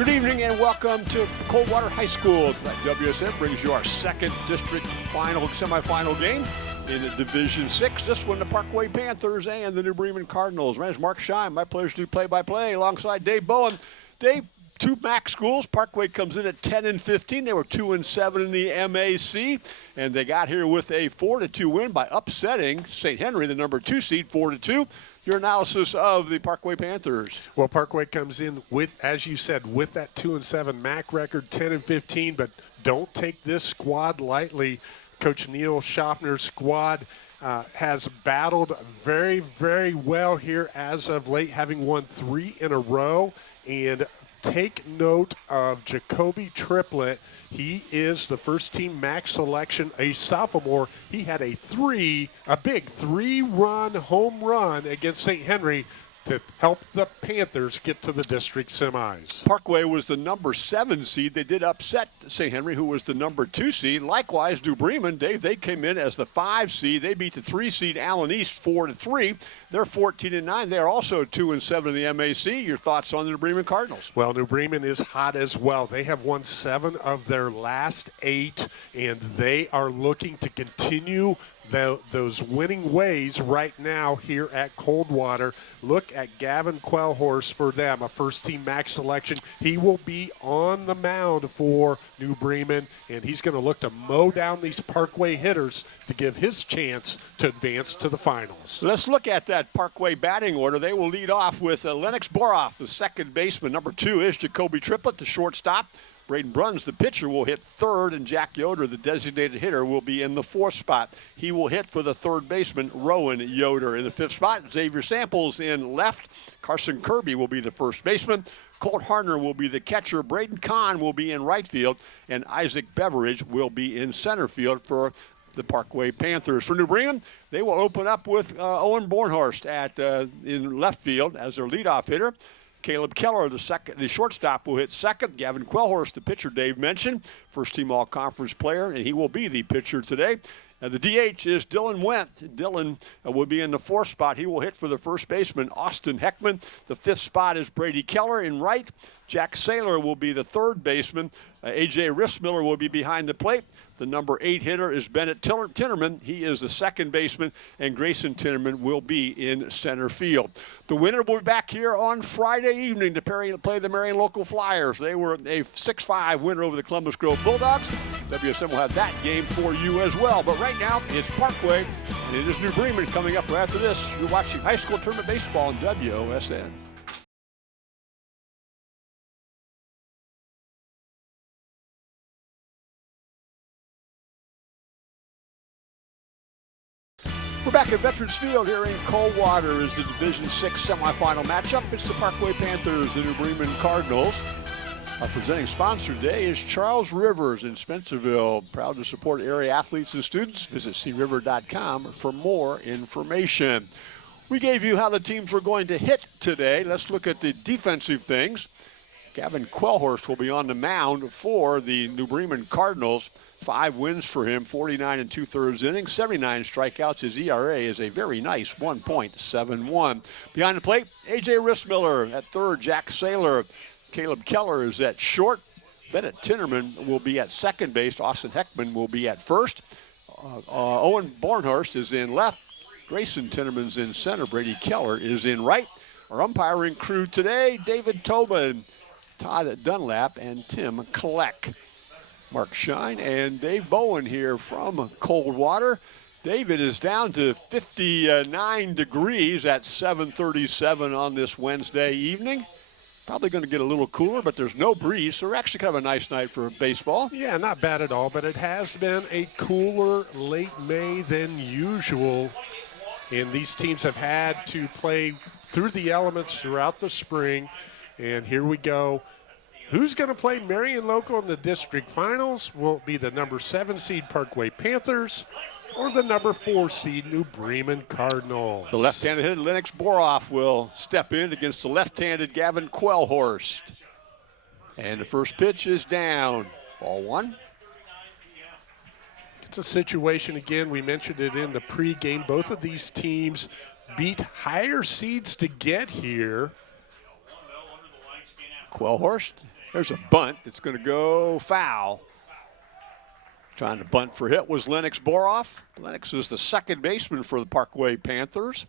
Good evening and welcome to Coldwater High School. Tonight, WSM brings you our second district semifinal game in the Division 6. This one, the Parkway Panthers and the New Bremen Cardinals. My name is Mark Schein. My pleasure to do play-by-play alongside Dave Bowen. Dave, two MAC schools. Parkway comes in at 10-15. They were 2-7 in the MAC, and they got here with a 4-2 win by upsetting St. Henry, the number 2 seed, 4-2. Your analysis of the Parkway Panthers. Well, Parkway comes in with, as you said, with that 2-7 MAC record, 10-15, but don't take this squad lightly. Coach Neil Schaffner's squad has battled very, very well here as of late, having won 3 in a row. And take note of Jacoby Triplett. He is the first team MAC selection, a sophomore. He had a big three-run home run against St. Henry to help the Panthers get to the district semis. Parkway was the number 7 seed. They did upset St. Henry, who was the number 2 seed. Likewise, New Bremen, Dave, they came in as the 5 seed. They beat the 3 seed Allen East 4-3. They're 14-9. They're also 2-7 in the MAC. Your thoughts on the New Bremen Cardinals? Well, New Bremen is hot as well. They have won 7 of their last 8, and they are looking to continue those winning ways right now here at Coldwater. Look at Gavin Quellhorst for them, a first-team MAC selection. He will be on the mound for New Bremen, and he's going to look to mow down these Parkway hitters to give his chance to advance to the finals. Let's look at that Parkway batting order. They will lead off with Lennox Boroff, the second baseman. Number 2 is Jacoby Triplett, the shortstop. Braden Bruns, the pitcher, will hit third, and Jack Yoder, the designated hitter, will be in the 4th spot. He will hit for the third baseman, Rowan Yoder. In the 5th spot, Xavier Samples in left. Carson Kirby will be the first baseman. Colt Harner will be the catcher. Braden Kahn will be in right field, and Isaac Beveridge will be in center field for the Parkway Panthers. For New Bremen, they will open up with Owen Bornhorst in left field as their leadoff hitter. Caleb Keller, the shortstop, will hit second. Gavin Quellhorst, the pitcher Dave mentioned, first-team all-conference player, and he will be the pitcher today. The DH is Dylan Wendt. Dylan will be in the 4th spot. He will hit for the first baseman, Austin Heckman. The 5th spot is Brady Keller in right. Jack Saylor will be the third baseman. A.J. Rissmiller will be behind the plate. The number 8 hitter is Bennett Tinnerman. He is the second baseman, and Grayson Tinnerman will be in center field. The winner will be back here on Friday evening to play the Marion Local Flyers. They were a 6-5 winner over the Columbus Grove Bulldogs. WSM will have that game for you as well. But right now, it's Parkway, and it is New Bremen coming up right after this. You're watching high school tournament baseball on WOSN. We're back at Veterans Field here in Coldwater as the Division 6 semifinal matchup. It's the Parkway Panthers, the New Bremen Cardinals. Our presenting sponsor today is Charles Rivers in Spencerville. Proud to support area athletes and students. Visit criver.com for more information. We gave you how the teams were going to hit today. Let's look at the defensive things. Gavin Quellhorst will be on the mound for the New Bremen Cardinals. 5 wins for him, 49 2/3 innings, 79 strikeouts. His ERA is a very nice 1.71. Behind the plate, A.J. Rissmiller at third, Jack Saylor. Caleb Keller is at short. Bennett Tinnerman will be at second base. Austin Heckman will be at first. Owen Bornhorst is in left. Grayson Tinnerman's in center. Brady Keller is in right. Our umpiring crew today, David Tobin, Todd Dunlap, and Tim Kleck. Mark Schein and Dave Bowen here from Coldwater. David is down to 59 degrees at 7:37 on this Wednesday evening. Probably going to get a little cooler, but there's no breeze, so we're actually kind of a nice night for baseball. Yeah, not bad at all, but it has been a cooler late May than usual. And these teams have had to play through the elements throughout the spring. And here we go. Who's going to play Marion Local in the district finals? Will it be the number 7 seed Parkway Panthers or the number 4 seed New Bremen Cardinals? The left-handed hitter Lennox Boroff will step in against the left-handed Gavin Quellhorst. And the first pitch is down. Ball 1. It's a situation, again, we mentioned it in the pregame. Both of these teams beat higher seeds to get here. Quellhorst There's a bunt that's going to go foul. Trying to bunt for hit was Lennox Boroff. Lennox is the second baseman for the Parkway Panthers.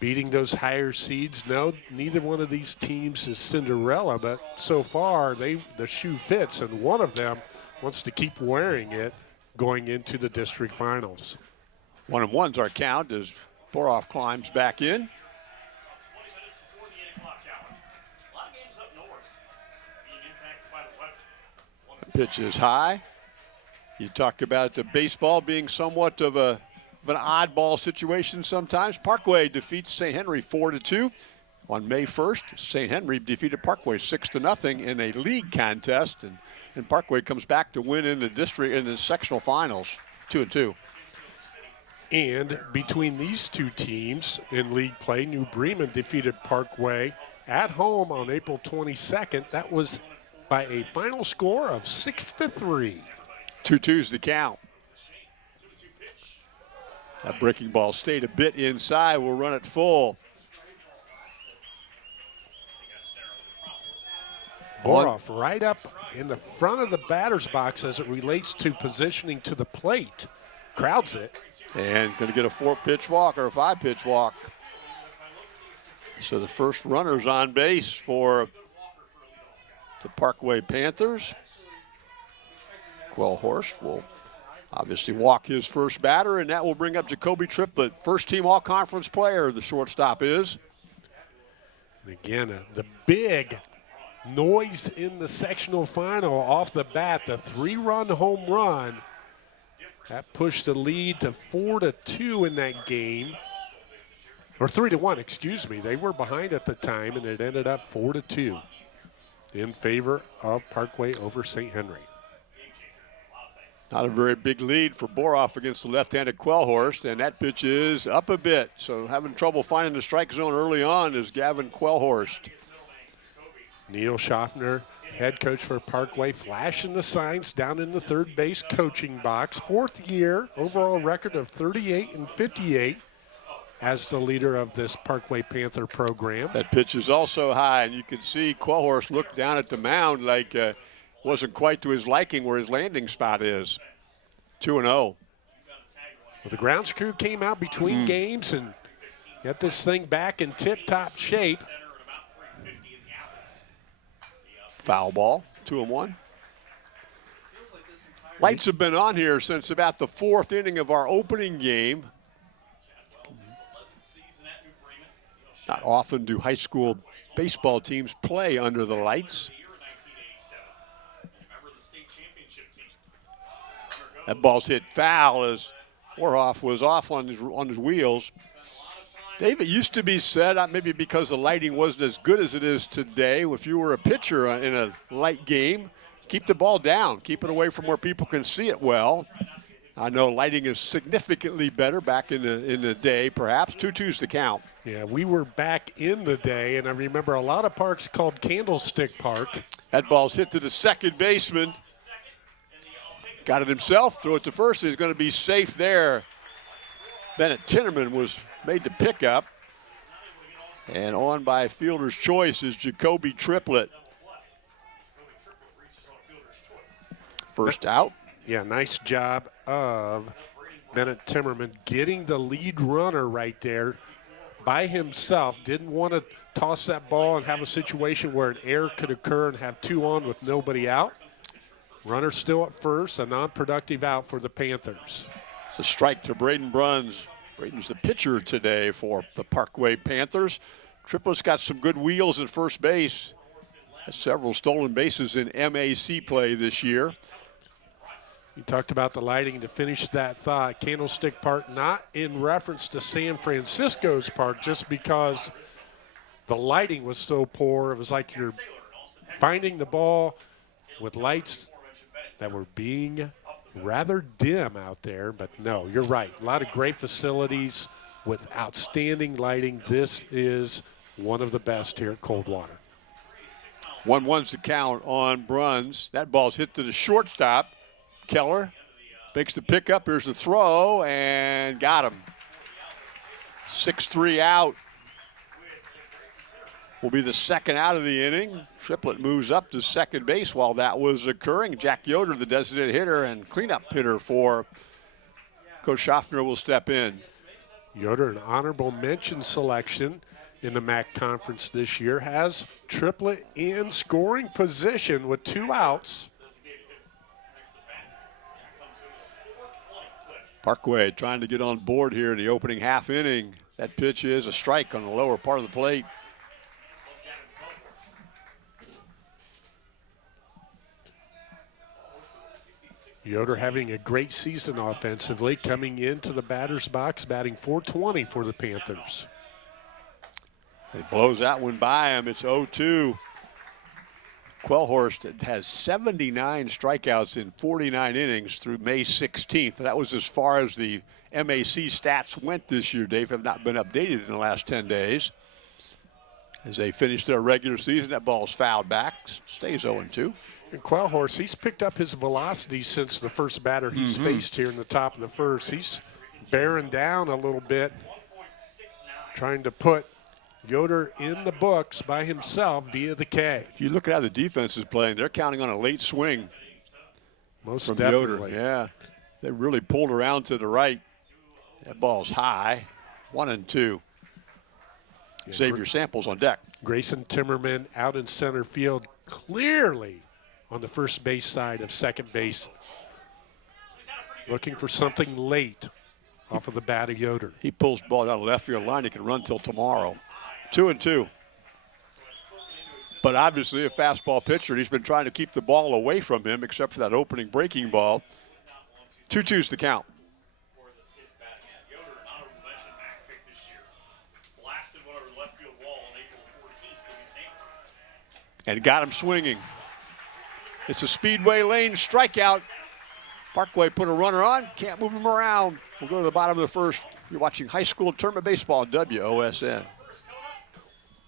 Beating those higher seeds. No, neither one of these teams is Cinderella, but so far the shoe fits, and one of them wants to keep wearing it going into the district finals. 1-1's our count as Boroff climbs back in. The pitch is high. You talk about the baseball being somewhat of an oddball situation sometimes. Parkway defeats St. Henry 4-2 on May 1st. St. Henry defeated Parkway 6-0 in a league contest, and Parkway comes back to win in the sectional finals 2-2. And between these two teams in league play, New Bremen defeated Parkway at home on April 22nd. That was by a final score of 6-3. 2-2's the count. That breaking ball stayed a bit inside. We'll run it full. Boroff right up in the front of the batter's box as it relates to positioning to the plate. Crowds it. And going to get a 4-pitch walk or a 5-pitch walk. So the first runner's on base for the Parkway Panthers. Quellhorst will obviously walk his first batter, and that will bring up Jacoby Triplett. First team all-conference player, the shortstop is. And again, the big noise in the sectional final off the bat, the 3-run home run. That pushed the lead to 4-2 in that game. Or 3-1, excuse me. They were behind at the time, and it ended up 4-2 in favor of Parkway over St. Henry. Not a very big lead for Boroff against the left-handed Quellhorst, and that pitch is up a bit. So having trouble finding the strike zone early on is Gavin Quellhorst. Neil Schaffner, head coach for Parkway, flashing the signs down in the third base coaching box. 4th year, overall record of 38-58 as the leader of this Parkway Panther program. That pitch is also high, and you can see Quellhorst look down at the mound like wasn't quite to his liking where his landing spot is. 2-0. Well, the grounds crew came out between games and got this thing back in tip-top shape. Foul ball, 2-1. Lights have been on here since about the 4th inning of our opening game. Not often do high school baseball teams play under the lights. That ball's hit foul as Warhoff was off on his wheels. Dave, it used to be said, maybe because the lighting wasn't as good as it is today, if you were a pitcher in a light game, keep the ball down. Keep it away from where people can see it well. I know lighting is significantly better back in the day, perhaps. 2-2's the count. Yeah, we were back in the day, and I remember a lot of parks called Candlestick Park. That ball's hit to the second baseman. Got it himself, throw it to first. He's going to be safe there. Bennett Tinnerman was made the pickup. And on by fielder's choice is Jacoby Triplett. First out. Yeah, nice job of Bennett Timmerman getting the lead runner right there by himself. Didn't want to toss that ball and have a situation where an error could occur and have 2 on with nobody out. Runner still at first, a non-productive out for the Panthers. It's a strike to Braden Bruns. Braden's the pitcher today for the Parkway Panthers. Triplett's got some good wheels at first base. Has several stolen bases in MAC play this year. You talked about the lighting to finish that thought. Candlestick Park, not in reference to San Francisco's park, just because the lighting was so poor. It was like you're finding the ball with lights that were being rather dim out there. But no, you're right. A lot of great facilities with outstanding lighting. This is one of the best here at Coldwater. 1-1's the count on Bruns. That ball's hit to the shortstop. Keller makes the pickup. Here's the throw, and got him. 6-3 out. will be the second out of the inning. Triplett moves up to second base while that was occurring. Jack Yoder, the designated hitter and cleanup hitter for Coach Schaffner, will step in. Yoder, an honorable mention selection in the MAC conference this year, has Triplett in scoring position with 2 outs. Parkway trying to get on board here in the opening half inning. That pitch is a strike on the lower part of the plate. Yoder having a great season offensively, coming into the batter's box, batting .420 for the Panthers. He blows that one by him. It's 0-2. Quellhorst has 79 strikeouts in 49 innings through May 16th. That was as far as the MAC stats went this year, Dave. Have not been updated in the last 10 days. As they finish their regular season, that ball's fouled back. Stays 0-2. And Quellhorst, he's picked up his velocity since the first batter he's faced here in the top of the first. He's bearing down a little bit, trying to put Yoder in the books by himself via the K. If you look at how the defense is playing, they're counting on a late swing. Most from definitely. Yoder. Yeah, they really pulled around to the right. That ball's high. 1-2. Yeah, Xavier Samples on deck. Grayson Timmerman out in center field, clearly on the first base side of second base. Looking for something late off of the bat of Yoder. He pulls the ball down the left field line. He can run till tomorrow. 2-2. But obviously a fastball pitcher, and he's been trying to keep the ball away from him except for that opening breaking ball. 2-2's the count. And got him swinging. It's a Speedway Lane strikeout. Parkway put a runner on, can't move him around. We'll go to the bottom of the first. You're watching high school tournament baseball on WOSN.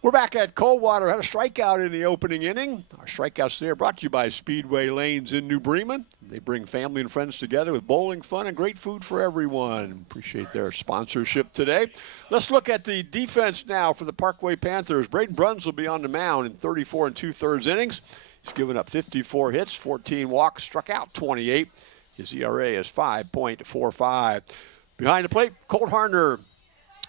We're back at Coldwater. Had a strikeout in the opening inning. Our strikeouts there brought to you by Speedway Lanes in New Bremen. They bring family and friends together with bowling, fun, and great food for everyone. Appreciate their sponsorship today. Let's look at the defense now for the Parkway Panthers. Braden Bruns will be on the mound in 34 2/3 innings. He's given up 54 hits, 14 walks, struck out 28. His ERA is 5.45. Behind the plate, Colt Harner.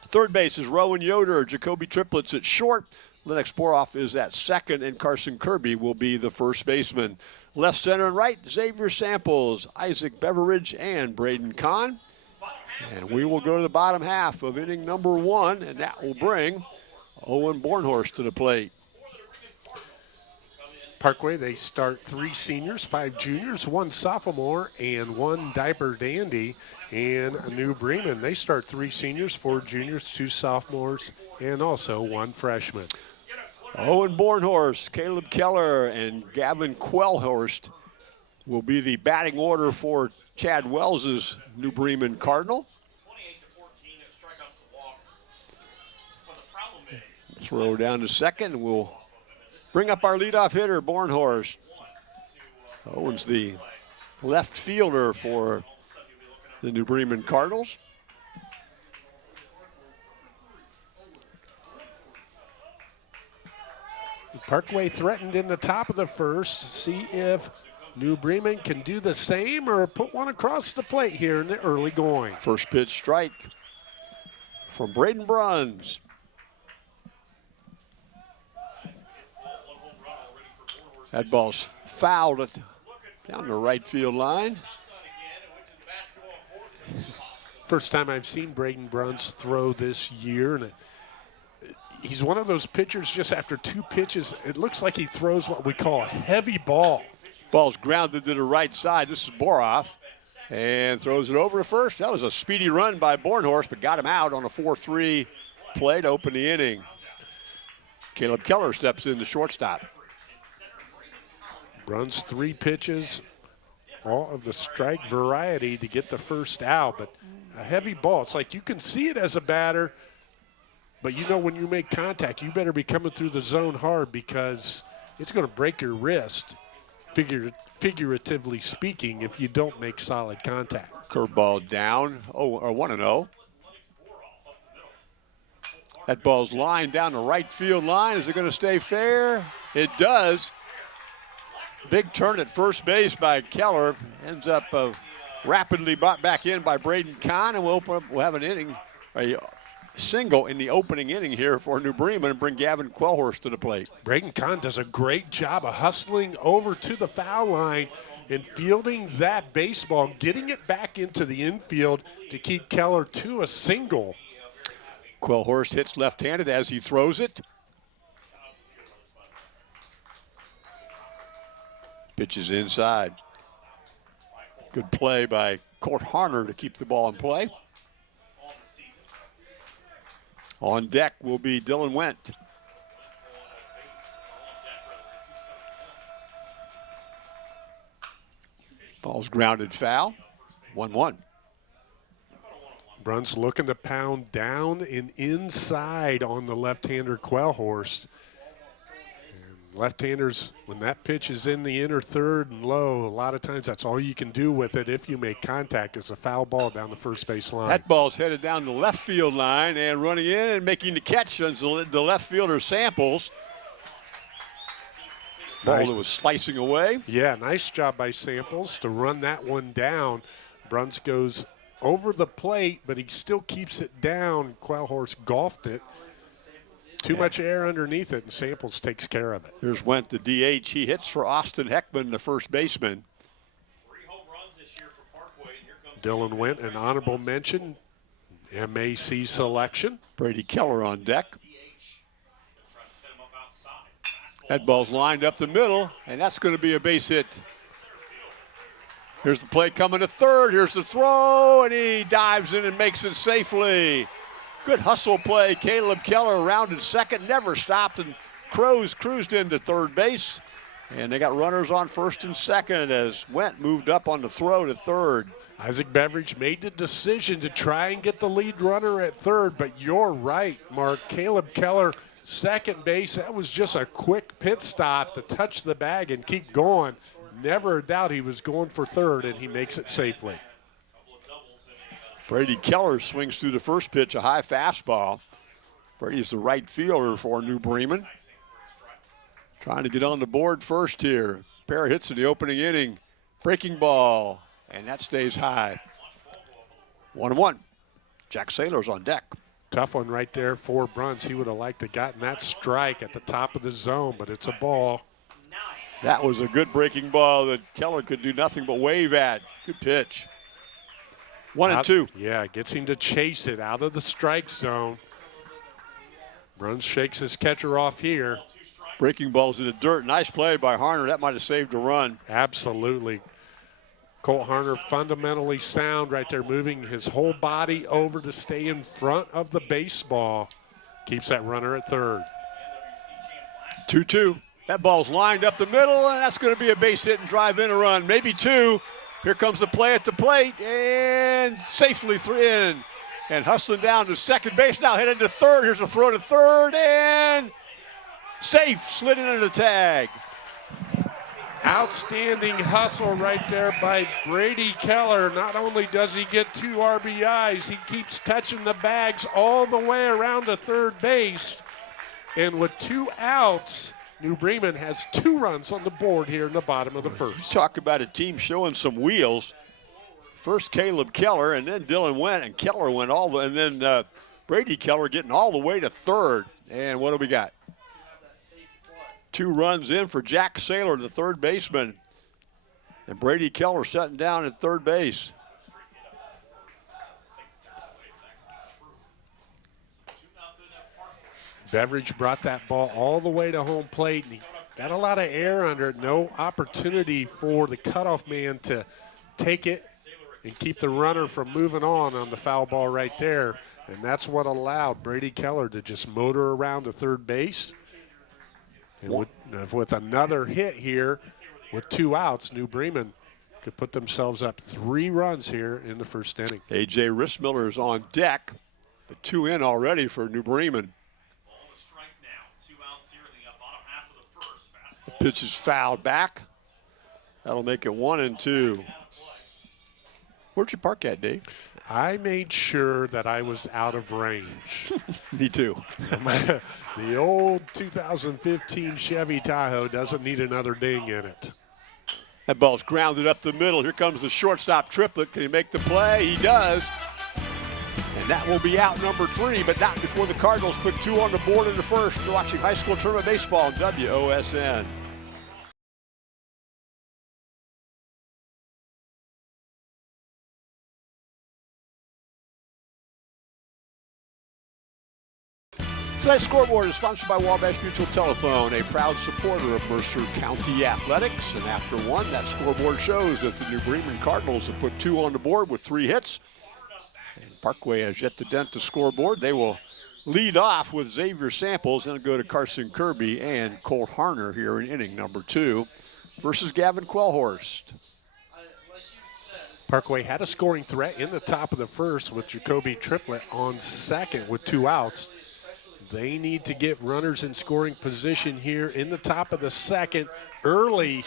Third base is Rowan Yoder. Jacoby Triplets at short. Lennox Boroff is at second, and Carson Kirby will be the first baseman. Left, center, and right, Xavier Samples, Isaac Beveridge, and Braden Kahn. And we will go to the bottom half of inning number 1, and that will bring Owen Bornhorst to the plate. Parkway, they start 3 seniors, 5 juniors, 1 sophomore, and 1 diaper dandy. And New Bremen, they start 3 seniors, 4 juniors, 2 sophomores, and also 1 freshman. Owen Bornhorst, Caleb Keller, and Gavin Quellhorst will be the batting order for Chad Wells's New Bremen Cardinal. Throw down to second. We'll bring up our leadoff hitter, Bornhorst. Owen's the left fielder for the New Bremen Cardinals. Parkway threatened in the top of the first. See if New Bremen can do the same or put one across the plate here in the early going. First pitch strike from Braden Bruns. That ball's fouled down the right field line. First time I've seen Braden Bruns throw this year, and he's one of those pitchers just after 2 pitches, it looks like he throws what we call a heavy ball. Ball's grounded to the right side. This is Boroff, and throws it over to first. That was a speedy run by Bornhorst, but got him out on a 4-3 play to open the inning. Caleb Keller steps in the shortstop. Bruns 3 pitches, all of the strike variety to get the first out, but a heavy ball. It's like you can see it as a batter, but you know when you make contact, you better be coming through the zone hard because it's going to break your wrist, figuratively speaking, if you don't make solid contact. Curveball down, 1-0. That ball's lined down the right field line. Is it going to stay fair? It does. Big turn at first base by Keller. Ends up rapidly brought back in by Braden Kahn, and we'll have an inning, a single in the opening inning here for New Bremen and bring Gavin Quellhorst to the plate. Braden Kahn does a great job of hustling over to the foul line and fielding that baseball, getting it back into the infield to keep Keller to a single. Quellhorst hits left-handed as he throws it. Pitches inside. Good play by Colt Harner to keep the ball in play. On deck will be Dylan Wendt. Ball's grounded foul. 1-1. Bruns looking to pound down and inside on the left-hander Quellhorst. And left-handers, when that pitch is in the inner third and low, a lot of times that's all you can do with it if you make contact. It's a foul ball down the first base line. That ball's headed down the left field line, and running in and making the catch is the left fielder Samples. Ball that was slicing away. Yeah, nice job by Samples to run that one down. Bruns goes over the plate, but he still keeps it down. Quellhorst golfed it. Too much air underneath it, and Samples takes care of it. Here's Wendt, the DH. He hits for Austin Heckman, the first baseman. Dylan Wendt, an honorable mention, MAC selection. Brady Keller on deck. That ball's lined up the middle, and that's going to be a base hit. Here's the play coming to third. Here's the throw, and he dives in and makes it safely. Good hustle play. Caleb Keller rounded second, never stopped, and cruised into third base. And they got runners on first and second as Wendt moved up on the throw to third. Isaac Beveridge made the decision to try and get the lead runner at third, but you're right, Mark. Caleb Keller, second base, that was just a quick pit stop to touch the bag and keep going. Never a doubt he was going for third, and he makes it safely. Brady Keller swings through the first pitch, a high fastball. Brady's the right fielder for New Bremen. Trying to get on the board first here. Pair of hits in the opening inning. Breaking ball, and that stays high. 1-1. Jack Saylor's on deck. Tough one right there for Bruns. He would have liked to gotten that strike at the top of the zone, but it's a ball. That was a good breaking ball that Keller could do nothing but wave at. Good pitch. 1-2. Yeah, gets him to chase it out of the strike zone. Bruns shakes his catcher off here. Breaking balls in the dirt. Nice play by Harner. That might have saved a run. Absolutely. Colt Harner fundamentally sound right there, moving his whole body over to stay in front of the baseball. Keeps that runner at third. 2-2. That ball's lined up the middle, and that's going to be a base hit and drive in a run. Maybe two. Here comes the play at the plate, and safely in. And hustling down to second base, now headed to third. Here's a throw to third, and safe, slid into the tag. Outstanding hustle right there by Brady Keller. Not only does he get 2 RBIs, he keeps touching the bags all the way around to third base. And with 2 outs, New Bremen has 2 runs on the board here in the bottom of the first. Talk about a team showing some wheels. First Caleb Keller, and then Dylan Wendt, and Keller went all the, and then Brady Keller getting all the way to third. And what do we got? 2 runs in for Jack Saylor, the third baseman. And Brady Keller sitting down at third base. Beveridge brought that ball all the way to home plate, and he got a lot of air under it. No opportunity for the cutoff man to take it and keep the runner from moving on the foul ball right there. And that's what allowed Brady Keller to just motor around to third base. And with another hit here, with 2 outs, New Bremen could put themselves up 3 runs here in the first inning. A.J. Rissmiller is on deck, but 2 in already for New Bremen. The pitch is fouled back. That'll make it 1-2. Where'd you park at, Dave? I made sure that I was out of range. Me too. The old 2015 Chevy Tahoe doesn't need another ding in it. That ball's grounded up the middle. Here comes the shortstop Triplett. Can he make the play? He does. And that will be out number 3, but not before the Cardinals put 2 on the board in the first. You're watching high school tournament baseball on WOSN. Tonight's scoreboard is sponsored by Wabash Mutual Telephone, a proud supporter of Mercer County Athletics. And after 1, that scoreboard shows that the New Bremen Cardinals have put 2 on the board with 3 hits. And Parkway has yet to dent the scoreboard. They will lead off with Xavier Samples, then go to Carson Kirby and Colt Harner here in inning number 2 versus Gavin Quellhorst. Parkway had a scoring threat in the top of the first with Jacoby Triplett on second with 2 outs. They need to get runners in scoring position here in the top of the second early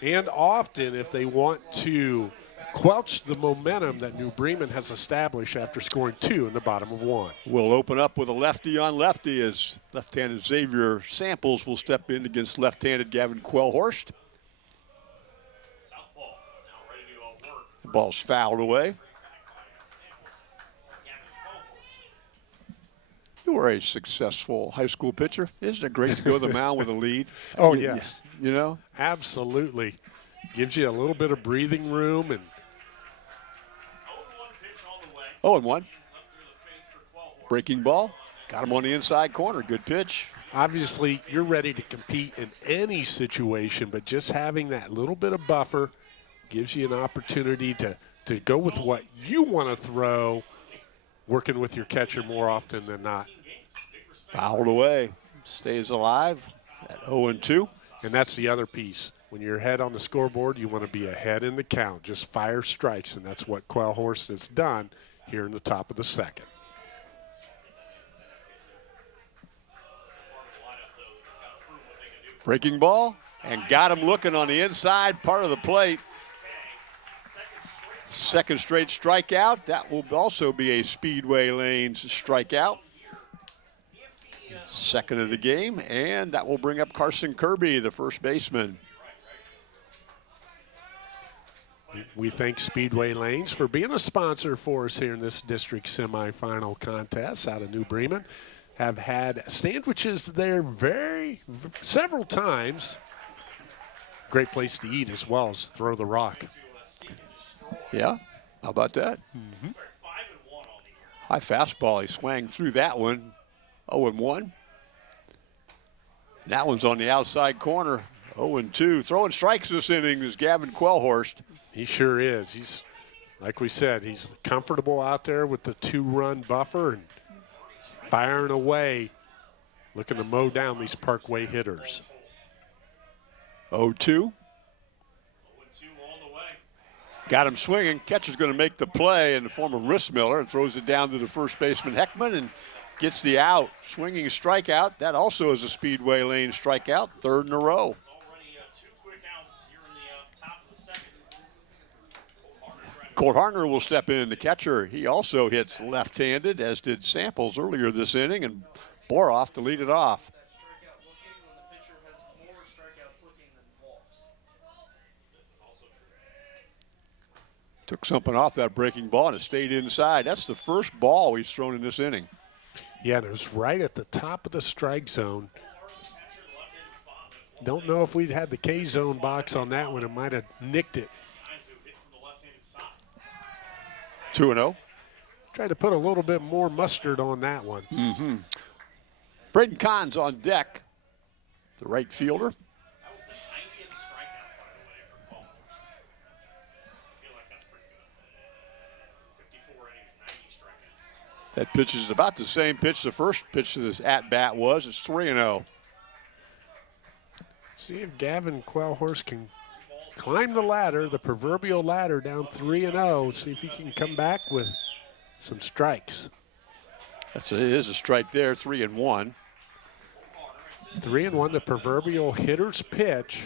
and often if they want to quelch the momentum that New Bremen has established after scoring 2 in the bottom of 1. We'll open up with a lefty on lefty as left-handed Xavier Samples will step in against left-handed Gavin Quellhorst. The ball's fouled away. You were a successful high school pitcher. Isn't it great to go to the mound with a lead? Oh, yes. You know? Absolutely. Gives you a little bit of breathing room. And 0-1. Breaking ball. Got him on the inside corner. Good pitch. Obviously, you're ready to compete in any situation, but just having that little bit of buffer gives you an opportunity to go with what you want to throw, working with your catcher more often than not. Fouled away. Stays alive at 0-2. And that's the other piece. When you're ahead on the scoreboard, you want to be ahead in the count. Just fire strikes, and that's what Quellhorst has done here in the top of the second. Breaking ball, and got him looking on the inside part of the plate. Second straight strikeout. That will also be a Speedway Lanes strikeout. Second of the game, and that will bring up Carson Kirby, the first baseman. We thank Speedway Lanes for being a sponsor for us here in this district semifinal contest out of New Bremen. Have had sandwiches there several times. Great place to eat as well as throw the rock. Yeah, how about that? Mm-hmm. High fastball, he swung through that one. 0-1. That one's on the outside corner. 0-2. Throwing strikes this inning is Gavin Quellhorst. He sure is. He's, like we said, he's comfortable out there with the 2-run buffer and firing away, looking to mow down these Parkway hitters. 0-2. Got him swinging. Catcher's going to make the play in the form of Rissmiller and throws it down to the first baseman Heckman and gets the out. Swinging a strikeout. That also is a Speedway Lane strikeout. Third in a row. Colt Harner will step in, the catcher. He also hits left-handed, as did Samples earlier this inning, and Boroff to lead it off. Took something off that breaking ball and it stayed inside. That's the first ball he's thrown in this inning. Yeah, and it was right at the top of the strike zone. Don't know if we'd had the K-zone box on that one. It might have nicked it. 2-0. Tried to put a little bit more mustard on that one. Mm-hmm. Braden Kahn's on deck, the right fielder. That pitch is about the same pitch the first pitch of this at-bat was. It's 3-0. See if Gavin Quellhorst can climb the ladder, the proverbial ladder, down 3-0. See if he can come back with some strikes. It is a strike there, 3-1. 3-1, the proverbial hitter's pitch.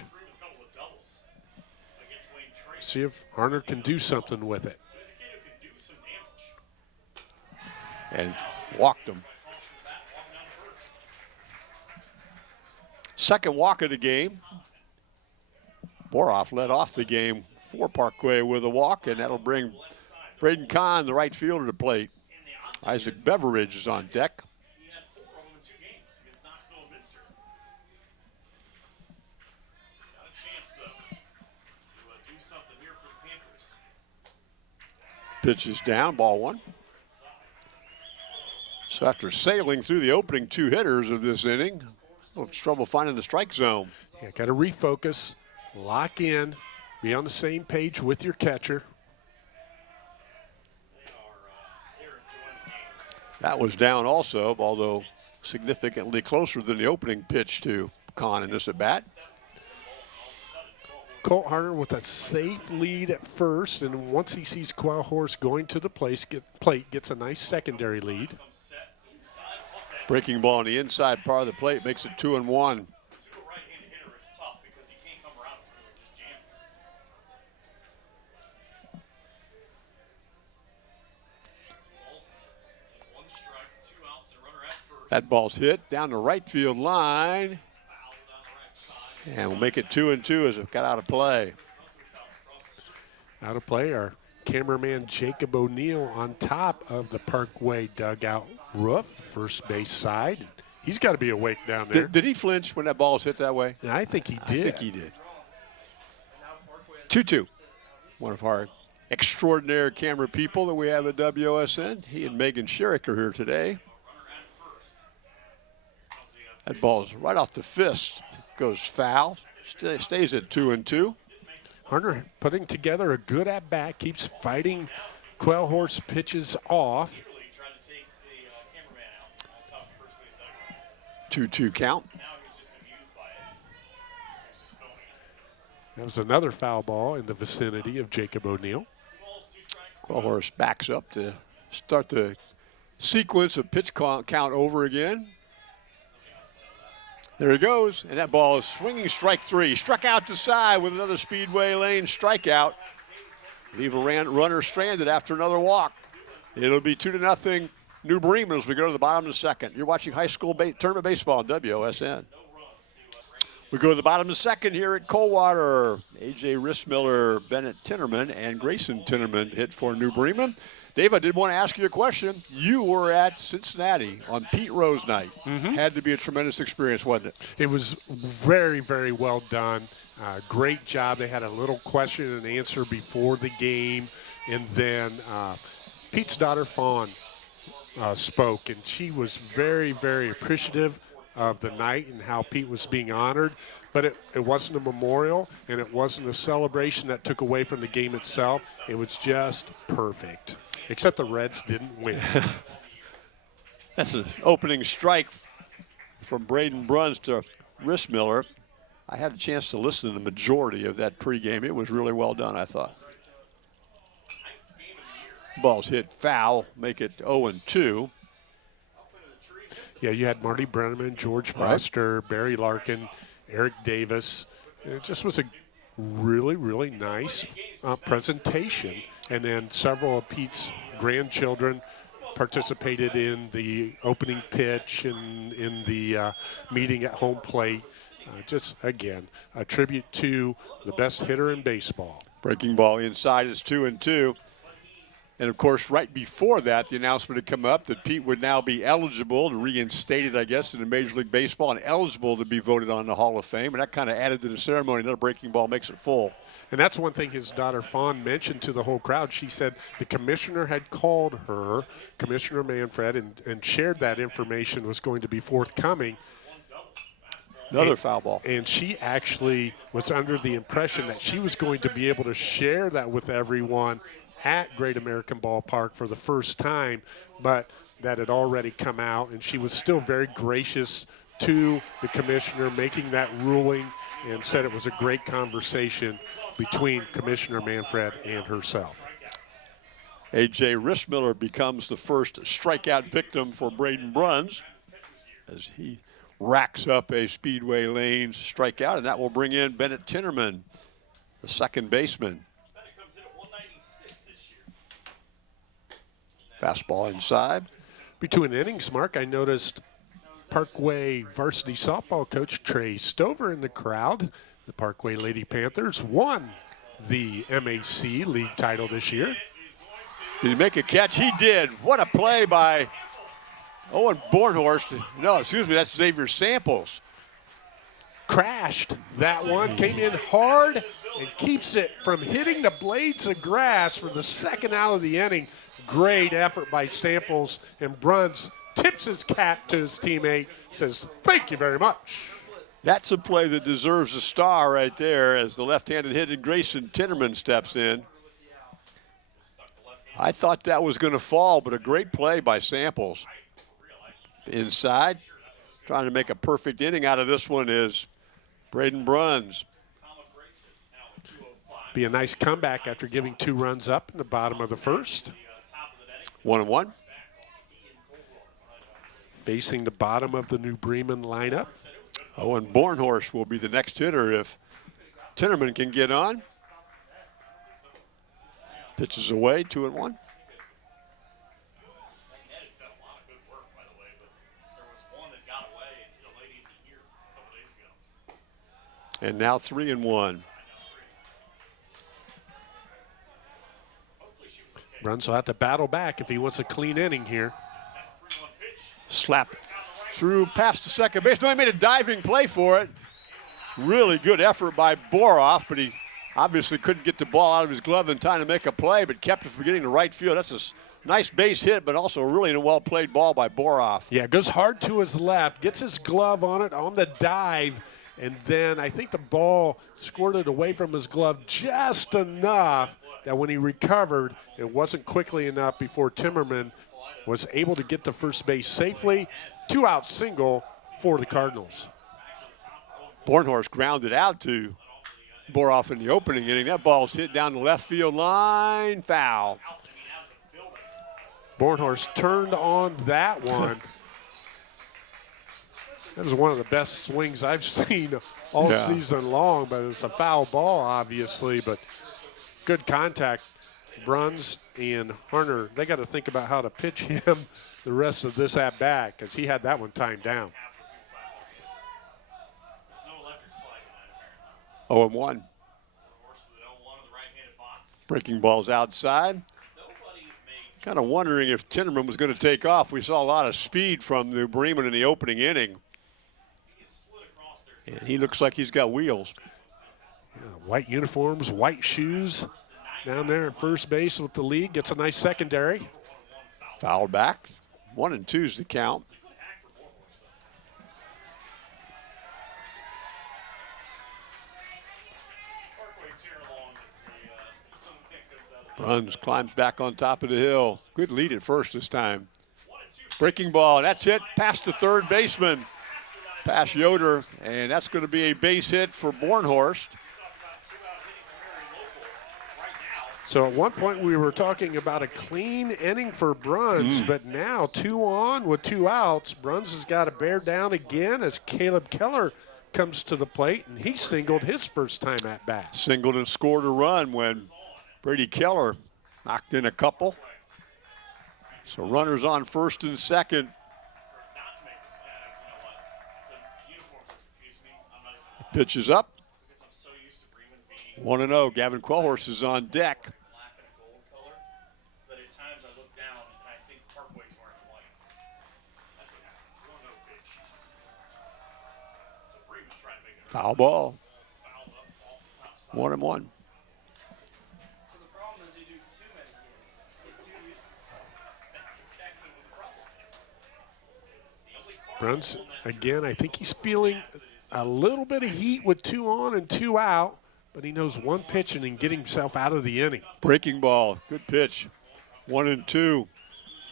See if Harner can do something with it. and walked him. Second walk of the game. Boroff led off the game for Parkway with a walk, and that'll bring Braden Kahn, the right fielder, to plate. Isaac Beveridge is on deck. Pitch is down, ball one. So after sailing through the opening two hitters of this inning, a little trouble finding the strike zone. Yeah, got to refocus, lock in, be on the same page with your catcher. That was down also, although significantly closer than the opening pitch to Kahn in this at bat. Colt Harner with a safe lead at first, and once he sees Quail Horse going to the plate, gets a nice secondary lead. Breaking ball on the inside part of the plate makes it 2-1. That ball's hit down the right field line. And we'll make it 2-2 as it got out of play. Out of play, our cameraman Jacob O'Neill on top of the Parkway dugout roof, first base side. He's got to be awake down there. Did he flinch when that ball was hit that way? I think he did. I think he did. 2-2. One of our extraordinary camera people that we have at WOSN. He and Megan Sherrick are here today. That ball's right off the fist. Goes foul. Stays at 2-2. Harner putting together a good at-bat, keeps fighting Quail Horse pitches off. 2-2 count. That was another foul ball in the vicinity of Jacob O'Neill. Quail Horse backs up to start the sequence of pitch count over again. There he goes, and that ball is swinging strike three. Struck out to side with another Speedway Lane strikeout. Leave a runner stranded after another walk. It'll be 2-0 New Bremen as we go to the bottom of the second. You're watching high school tournament baseball on WOSN. We go to the bottom of the second here at Coldwater. A.J. Rissmiller, Bennett Tinnerman, and Grayson Tinnerman hit for New Bremen. Dave, I did want to ask you a question. You were at Cincinnati on Pete Rose night. Had to be a tremendous experience, wasn't it? It was very, very well done. Great job. They had a little question and answer before the game. And then Pete's daughter, Fawn, spoke, and she was very, very appreciative of the night and how Pete was being honored. But it wasn't a memorial, and it wasn't a celebration that took away from the game itself. It was just perfect. Except the Reds didn't win. That's an opening strike from Braden Bruns to Rissmiller. I had a chance to listen to the majority of that pregame. It was really well done, I thought. Ball's hit foul, make it 0-2. Yeah, you had Marty Brenneman, George Foster, Barry Larkin, Eric Davis. It just was a really, really nice presentation. And then several of Pete's grandchildren participated in the opening pitch and in the meeting at home plate. Just, again, a tribute to the best hitter in baseball. Breaking ball inside is 2-2. And, of course, right before that, the announcement had come up that Pete would now be eligible to reinstated, I guess, in the Major League Baseball and eligible to be voted on the Hall of Fame. And that kind of added to the ceremony. Another breaking ball makes it full. And that's one thing his daughter Fawn mentioned to the whole crowd. She said the commissioner had called her, Commissioner Manfred, and shared that information was going to be forthcoming. Another foul ball. And she actually was under the impression that she was going to be able to share that with everyone at Great American Ballpark for the first time, but that had already come out, and she was still very gracious to the commissioner making that ruling and said it was a great conversation between Commissioner Manfred and herself. A.J. Rissmiller becomes the first strikeout victim for Braden Bruns as he racks up a Speedway Lanes strikeout, and that will bring in Bennett Tinnerman, the second baseman. Fastball inside. Between innings, Mark, I noticed Parkway varsity softball coach Trey Stover in the crowd. The Parkway Lady Panthers won the MAC league title this year. Did he make a catch? He did. What a play by Owen Bornhorst. No, excuse me, that's Xavier Samples. Crashed that one, came in hard and keeps it from hitting the blades of grass for the second out of the inning. Great effort by Samples, and Bruns tips his cap to his teammate, says, thank you very much. That's a play that deserves a star right there as the left-handed hitter Grayson Tinnerman steps in. I thought that was going to fall, but a great play by Samples. Inside, trying to make a perfect inning out of this one is Braden Bruns. Be a nice comeback after giving 2 runs up in the bottom of the first. 1-1. Facing the bottom of the New Bremen lineup. Owen Bornhorst will be the next hitter if Tinnerman can get on. Pitches away, 2-1. And now 3-1. Bruns will have to battle back if he wants a clean inning here. Slap through past the second base. No, he made a diving play for it. Really good effort by Boroff, but he obviously couldn't get the ball out of his glove in time to make a play, but kept it from getting to right field. That's a nice base hit, but also really a well-played ball by Boroff. Yeah, goes hard to his left, gets his glove on it on the dive, and then I think the ball squirted away from his glove just enough that when he recovered, it wasn't quickly enough before Timmerman was able to get to first base safely. 2-out single for the Cardinals. Bornhorst grounded out to Boroff in the opening inning. That ball's hit down the left field line, foul. Bornhorst turned on that one. That was one of the best swings I've seen all season long, but it's a foul ball, obviously, but good contact. Bruns and Hunter, they got to think about how to pitch him the rest of this at-bat because he had that one timed down. 0-1. Breaking balls outside. Kind of wondering if Tinnerman was going to take off. We saw a lot of speed from New Bremen in the opening inning. And he looks like he's got wheels. Yeah, white uniforms, white shoes. Down there at first base with the lead, gets a nice secondary. Foul back. 1-2 is the count. Bruns climbs back on top of the hill. Good lead at first this time. Breaking ball, and that's hit past the third baseman, past Yoder, and that's going to be a base hit for Bornhorst. So at one point we were talking about a clean inning for Bruns, but now 2 on with 2 outs. Bruns has got to bear down again as Caleb Keller comes to the plate, and he singled his first time at bat. Singled and scored a run when Brady Keller knocked in a couple. So runners on first and second. Pitch is up. 1-0. Gavin Quellhorst is on deck. Foul ball. 1-1. Bruns, again, I think he's feeling a little bit of heat with 2 on and 2 out, but he knows one pitch and then get himself out of the inning. Breaking ball, good pitch. 1-2.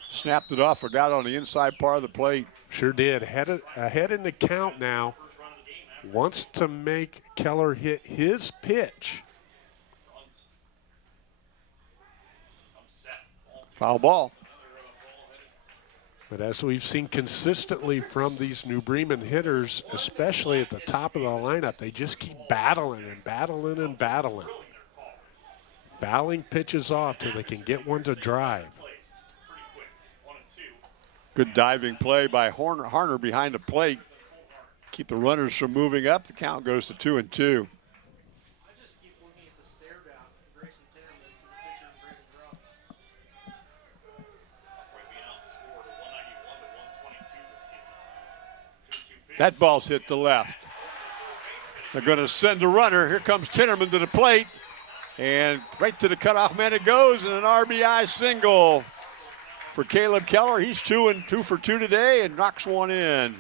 Snapped it off or got on the inside part of the plate. Sure did. Ahead in the count now. Wants to make Keller hit his pitch. Foul ball. But as we've seen consistently from these New Bremen hitters, especially at the top of the lineup, they just keep battling and battling and battling. Fouling pitches off till they can get one to drive. Good diving play by Harner behind the plate. Keep the runners from moving up. The count goes to 2-2. That ball's hit to left. They're going to send a runner. Here comes Tinnerman to the plate. And right to the cutoff man it goes, and an RBI single for Caleb Keller. He's 2 for 2 today and knocks one in.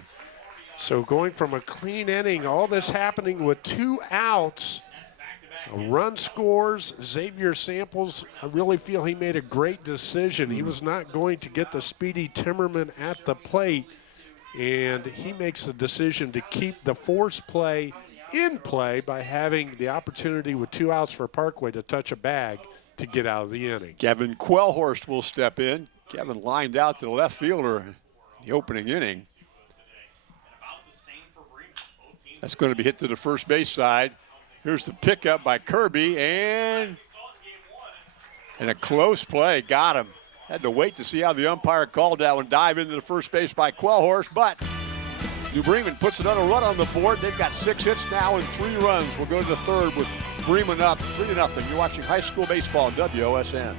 So going from a clean inning, all this happening with 2 outs, a run scores. Xavier Samples, I really feel he made a great decision. He was not going to get the speedy Timmerman at the plate, and he makes the decision to keep the force play in play by having the opportunity with 2 outs for Parkway to touch a bag to get out of the inning. Gavin Quellhorst will step in. Kevin lined out to the left fielder in the opening inning. That's going to be hit to the first base side. Here's the pickup by Kirby, and a close play. Got him. Had to wait to see how the umpire called that one. Dive into the first base by Quellhorst, but New Bremen puts another run on the board. They've got 6 hits now and 3 runs. We'll go to the third with Bremen up 3-0. You're watching high school baseball on WOSN.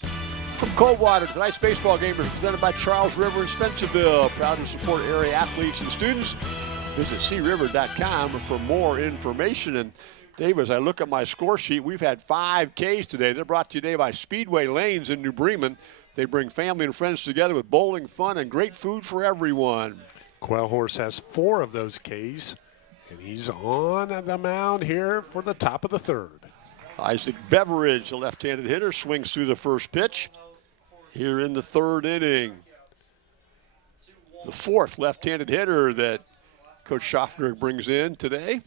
From Coldwater, tonight's baseball game is presented by Charles River in Spencerville. Proud to support area athletes and students. Visit criver.com for more information. And Dave, as I look at my score sheet, we've had 5 Ks today. They're brought to you today by Speedway Lanes in New Bremen. They bring family and friends together with bowling, fun, and great food for everyone. Quellhorst has 4 of those Ks, and he's on the mound here for the top of the third. Isaac Beveridge, a left-handed hitter, swings through the first pitch here in the third inning. The 4th left-handed hitter that Coach Schaffner brings in today.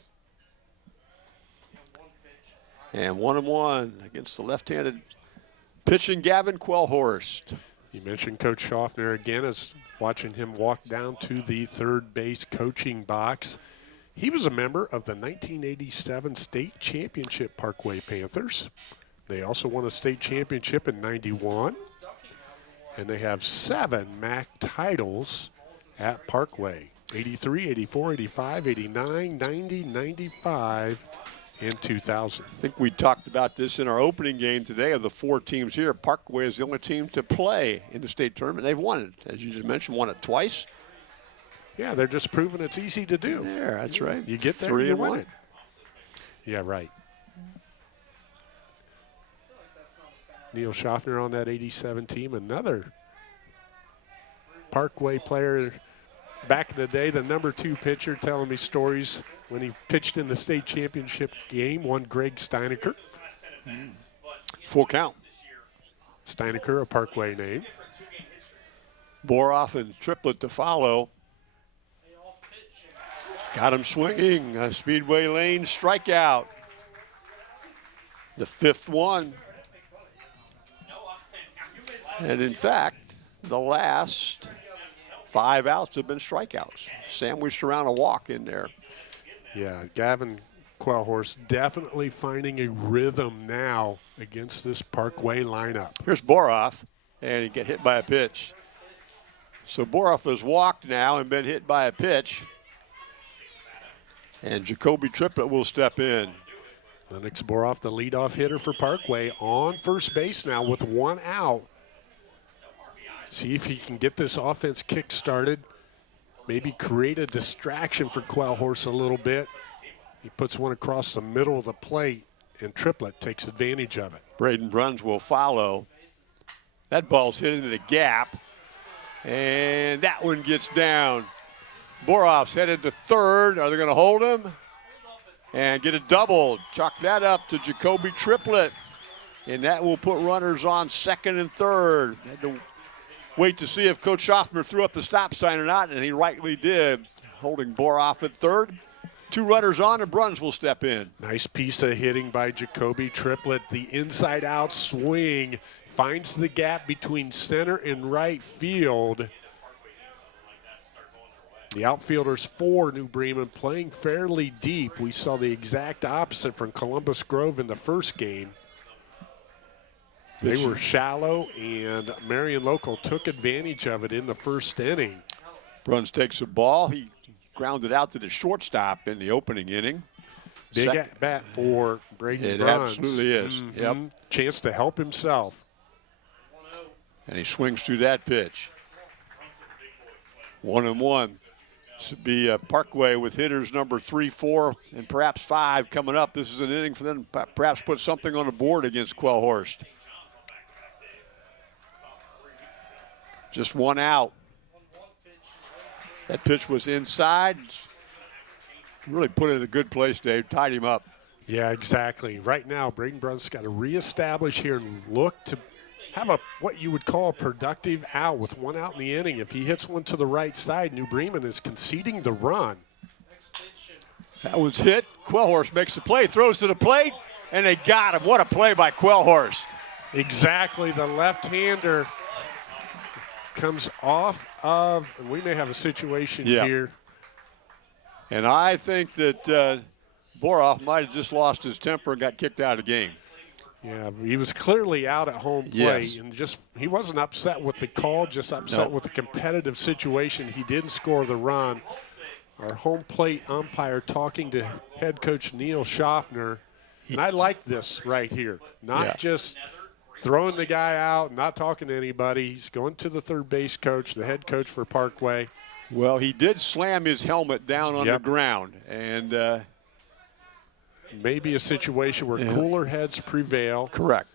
And 1-1 against the left-handed pitching Gavin Quellhorst. You mentioned Coach Schaffner again, as watching him walk down to the third base coaching box. He was a member of the 1987 state championship Parkway Panthers. They also won a state championship in '91. And they have 7 MAC titles at Parkway. 83, 84, 85, 89, 90, 95, and 2000. I think we talked about this in our opening game today. Of the 4 teams here, Parkway is the only team to play in the state tournament. They've won it, as you just mentioned, won it twice. Yeah, they're just proving it's easy to do. Yeah, that's right. You get there, 3 you and win 1. it. Yeah, right. Neil Schaffner on that 87 team, another Parkway player back in the day, the number 2 pitcher, telling me stories when he pitched in the state championship game, one Greg Steinecker. Full count. Steinecker, a Parkway name. Boroff and Triplett to follow. Got him swinging. A Speedway Lane strikeout. The 5th one. And in fact, the last 5 outs have been strikeouts, sandwiched around a walk in there. Yeah, Gavin Quellhorst definitely finding a rhythm now against this Parkway lineup. Here's Boroff, and he get hit by a pitch. So Boroff has walked now and been hit by a pitch. And Jacoby Triplett will step in. Lennox Boroff, the leadoff hitter for Parkway, on first base now with 1 out. See if he can get this offense kick-started, maybe create a distraction for Quellhorst a little bit. He puts one across the middle of the plate, and Triplett takes advantage of it. Braden Bruns will follow. That ball's hit into the gap, and that one gets down. Boroff's headed to third. Are they going to hold him? And get a double. Chalk that up to Jacoby Triplett, and that will put runners on second and third. Had to wait to see if Coach Schaffner threw up the stop sign or not, and he rightly did, holding Boroff at third. 2 runners on, and Bruns will step in. Nice piece of hitting by Jacoby Triplett. The inside-out swing finds the gap between center and right field. The outfielders for New Bremen playing fairly deep. We saw the exact opposite from Columbus Grove in the first game. They were shallow, and Marion Local took advantage of it in the first inning. Bruns takes the ball. He grounded out to the shortstop in the opening inning. Big at bat for Braden Bruns. It absolutely is. Yep. Chance to help himself. And he swings through that pitch. 1-1. This would be Parkway with hitters number 3, 4, and perhaps 5 coming up. This is an inning for them to perhaps put something on the board against Quellhorst. Just one out. That pitch was inside. Really put it in a good place, Dave. Tied him up. Yeah, exactly. Right now, Braden Bruns got to reestablish here and look to have what you would call a productive out with one out in the inning. If he hits one to the right side, New Bremen is conceding the run. That one's hit. Quellhorst makes the play, throws to the plate, and they got him. What a play by Quellhorst. Exactly. The left-hander comes off of, and we may have a situation here. And I think that Boroff might have just lost his temper and got kicked out of the game. Yeah, he was clearly out at home plate, and he wasn't upset with the call, just upset with the competitive situation. He didn't score the run. Our home plate umpire talking to head coach Neil Schaffner, and I like this right here. Not just throwing the guy out, not talking to anybody. He's going to the third base coach, the head coach for Parkway. Well, he did slam his helmet down on the ground, and maybe a situation where cooler heads prevail. Correct.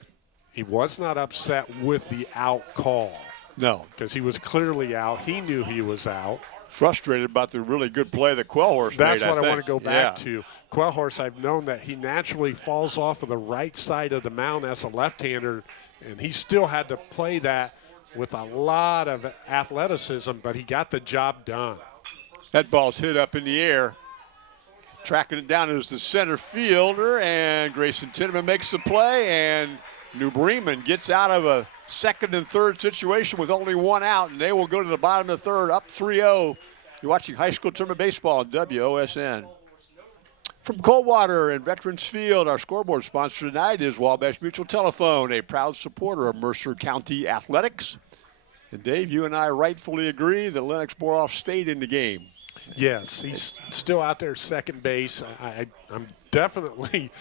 He was not upset with the out call. No. Because he was clearly out. He knew he was out. Frustrated about the really good play that Quellhorst made, That's what I want to go back to. Quellhorst, I've known that he naturally falls off of the right side of the mound as a left-hander, and he still had to play that with a lot of athleticism, but he got the job done. That ball's hit up in the air. Tracking it down is the center fielder, and Grayson Tinneman makes the play, and New Bremen gets out of a second and third situation with only one out, and they will go to the bottom of the third, up 3-0. You're watching high school tournament baseball on WOSN. From Coldwater and Veterans Field, our scoreboard sponsor tonight is Wabash Mutual Telephone, a proud supporter of Mercer County Athletics. And Dave, you and I rightfully agree that Lennox Boroff stayed in the game. Yes, he's still out there second base. I'm definitely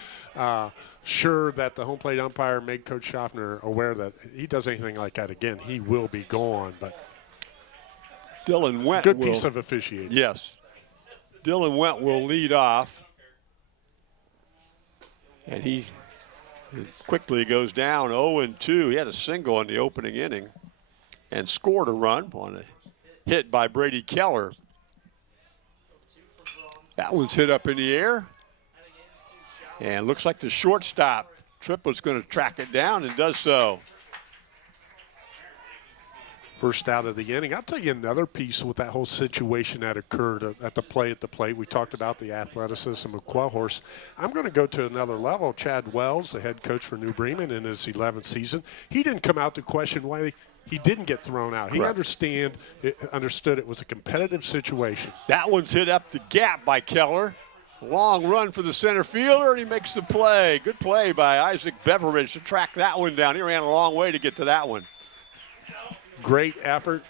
sure that the home plate umpire made Coach Schaffner aware that he does anything like that again, he will be gone. But Dylan Went good piece of officiating. Yes. Dylan Went will lead off. And he quickly goes down 0-2. He had a single in the opening inning and scored a run on a hit by Brady Keller. That one's hit up in the air. And looks like the shortstop, Triplett's going to track it down and does so. First out of the inning. I'll tell you another piece with that whole situation that occurred at the plate. We talked about the athleticism of Quellhorst. I'm going to go to another level. Chad Wells, the head coach for New Bremen in his 11th season, he didn't come out to question why he didn't get thrown out. He understood it was a competitive situation. That one's hit up the gap by Keller. Long run for the center fielder, and he makes the play. Good play by Isaac Beveridge to track that one down. He ran a long way to get to that one. Great effort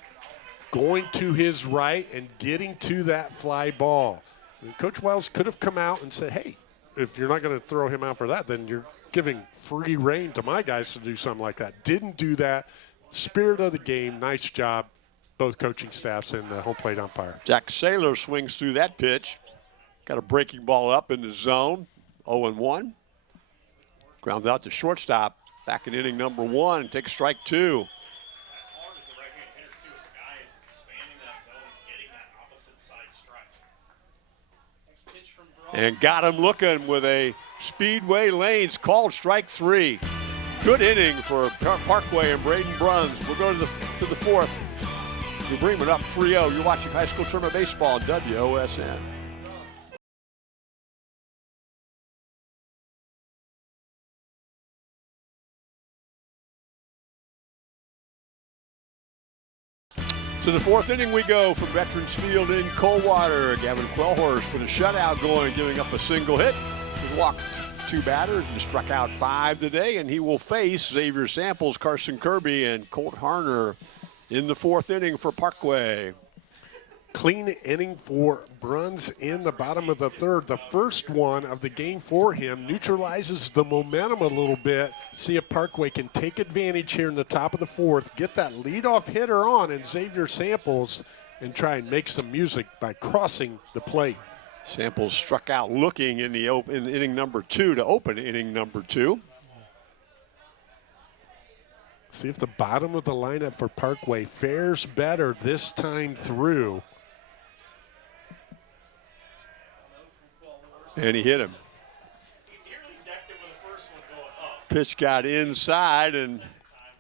going to his right and getting to that fly ball. And Coach Wells could have come out and said, hey, if you're not going to throw him out for that, then you're giving free rein to my guys to do something like that. Didn't do that. Spirit of the game, nice job, both coaching staffs and the home plate umpire. Jack Saylor swings through that pitch. Got a breaking ball up in the zone, 0-1. Ground out to shortstop, back in inning number 1, takes strike 2. And got him looking with a Speedway Lanes called strike 3. Good inning for Parkway and Braden Bruns. We'll go to the fourth. New Bremen up 3-0. You're watching high school tournament baseball on WOSN. To the fourth inning we go from Veterans Field in Coldwater. Gavin Quellhorst with a shutout going, giving up a single hit. He walked 2 batters and struck out 5 today, and he will face Xavier Samples, Carson Kirby, and Colt Harner in the fourth inning for Parkway. Clean inning for Bruns in the bottom of the third. The first one of the game for him neutralizes the momentum a little bit. See if Parkway can take advantage here in the top of the fourth, get that leadoff hitter on in Xavier Samples, and try and make some music by crossing the plate. Samples struck out looking in inning number 2 to open inning number 2. See if the bottom of the lineup for Parkway fares better this time through. And he hit him. Pitch got inside, and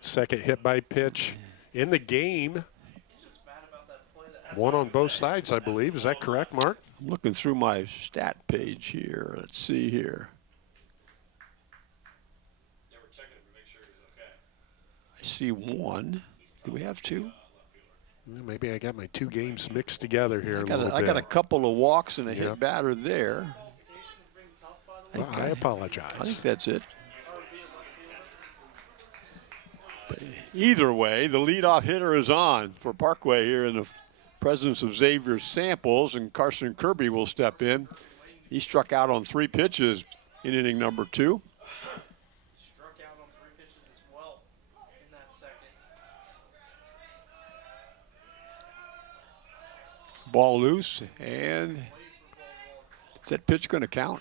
second hit by pitch in the game. One on both sides, I believe. Is that correct, Mark? I'm looking through my stat page here. Let's see here. I see 1. Do we have 2? Maybe I got my 2 games mixed together here I got a couple of walks and a hit batter there. Well, I apologize. I think that's it. But either way, the leadoff hitter is on for Parkway here in the presence of Xavier Samples, and Carson Kirby will step in. He struck out on 3 pitches in inning number 2. Struck out on 3 pitches as well in that second. Ball loose, and is that pitch going to count?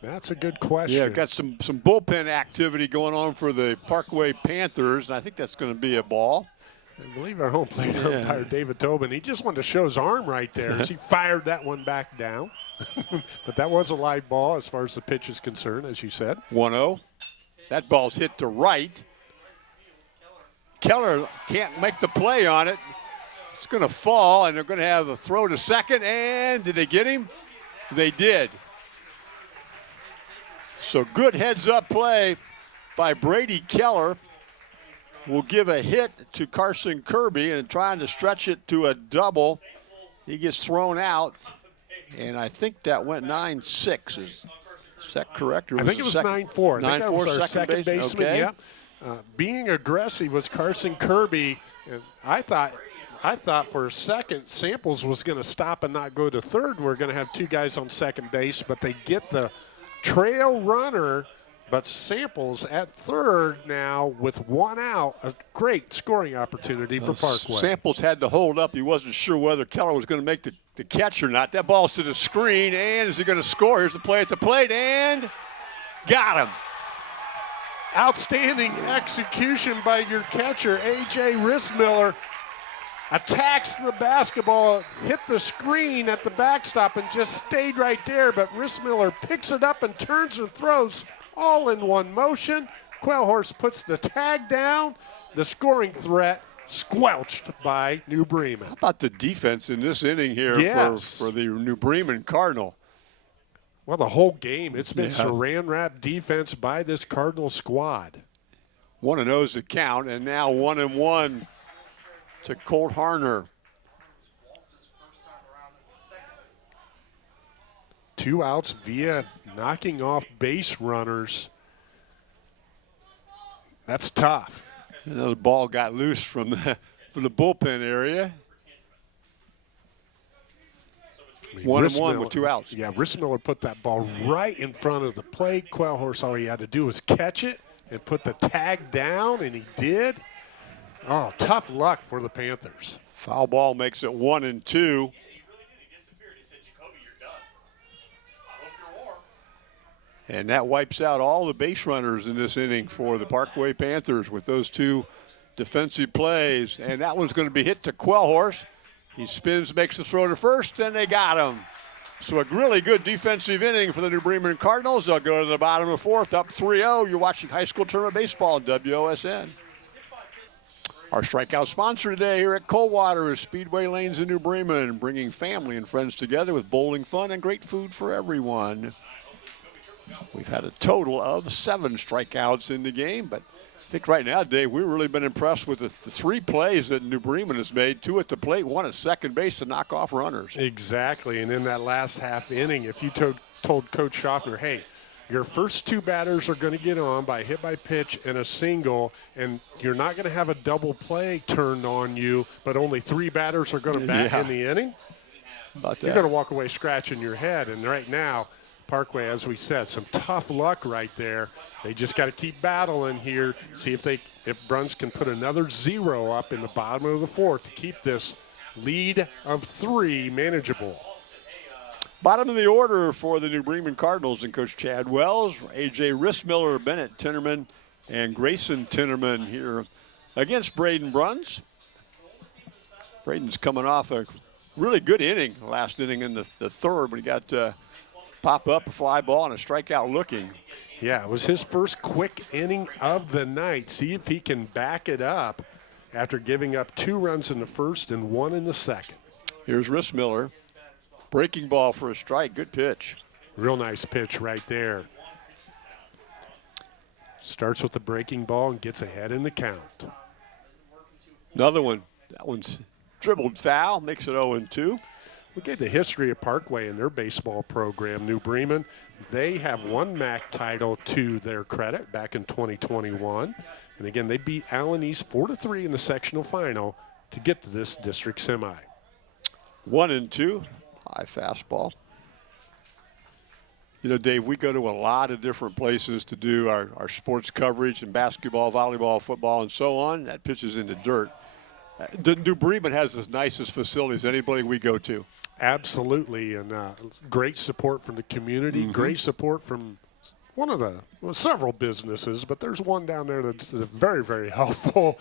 That's a good question. Yeah, got some bullpen activity going on for the Parkway Panthers, and I think that's going to be a ball. I believe our home plate umpire, David Tobin, he just wanted to show his arm right there as he fired that one back down. But that was a live ball as far as the pitch is concerned, as you said. 1-0. That ball's hit to right. Keller can't make the play on it. It's going to fall, and they're going to have a throw to second. And did they get him? They did. So good heads-up play by Brady Keller. Will give a hit to Carson Kirby and trying to stretch it to a double. He gets thrown out, and I think that went 9-6. Is that correct? I think it was 9-4. 9-4, second baseman. Okay. Yeah. Being aggressive was Carson Kirby, and I thought for a second Samples was going to stop and not go to third. We're going to have 2 guys on second base, but they get the trail runner. But Samples at third now with 1 out, a great scoring opportunity for Parkway. Samples had to hold up. He wasn't sure whether Keller was going to make the catch or not. That ball's to the screen, and is he going to score? Here's the play at the plate, and got him. Outstanding execution by your catcher, A.J. Rissmiller. Attacks the basketball, hit the screen at the backstop, and just stayed right there. But Rissmiller picks it up and turns and throws all in one motion. Quellhorst puts the tag down. The scoring threat squelched by New Bremen. How about the defense in this inning here for the New Bremen Cardinal? Well, the whole game, it's been saran wrap defense by this Cardinal squad. 1-0 is the count, and now 1-1 to Colt Harner. 2 outs via knocking off base runners. That's tough. The ball got loose from the bullpen area. 1-1 with 2 outs. Yeah, Rissmiller put that ball right in front of the plate. Quellhorst, all he had to do was catch it and put the tag down, and he did. Oh, tough luck for the Panthers. Foul ball makes it 1-2. And that wipes out all the base runners in this inning for the Parkway Panthers with those 2 defensive plays. And that one's going to be hit to Quellhorst. He spins, makes the throw to first, and they got him. So a really good defensive inning for the New Bremen Cardinals. They'll go to the bottom of the 4th, up 3-0. You're watching high school tournament baseball on WOSN. Our strikeout sponsor today here at Coldwater is Speedway Lanes in New Bremen, bringing family and friends together with bowling fun and great food for everyone. We've had a total of 7 strikeouts in the game, but I think right now, Dave, we've really been impressed with the 3 plays that New Bremen has made, 2 at the plate, 1 at second base to knock off runners. Exactly, and in that last half inning, if you told Coach Schaffner, hey, your first 2 batters are going to get on by hit by pitch and a single, and you're not going to have a double play turned on you, but only 3 batters are going to bat in the inning, you're going to walk away scratching your head. And right now, Parkway, as we said, some tough luck right there. They just got to keep battling here, see if Bruns can put another 0 up in the bottom of the 4th to keep this lead of 3 manageable. Bottom of the order for the New Bremen Cardinals and Coach Chad Wells, A.J. Rissmiller, Bennett Tinnerman, and Grayson Tinnerman here against Braden Bruns. Braden's coming off a really good inning, last inning in the 3rd, but he got pop up, a fly ball, and a strikeout looking. Yeah, it was his first quick inning of the night. See if he can back it up after giving up 2 runs in the 1st and 1 in the 2nd. Here's Rissmiller. Breaking ball for a strike. Good pitch. Real nice pitch right there. Starts with the breaking ball and gets ahead in the count. Another one. That one's dribbled foul. Makes it 0-2. We gave the history of Parkway in their baseball program. New Bremen, they have 1 MAC title to their credit back in 2021. And again, they beat Allen East 4-3 in the sectional final to get to this district semi. 1-2. High fastball. You know, Dave, we go to a lot of different places to do our sports coverage and basketball, volleyball, football, and so on. That pitch is into dirt. New Bremen has as nice as facilities anybody we go to. Absolutely, and great support from the community, great support from one of several businesses, but there's one down there that's very, very helpful.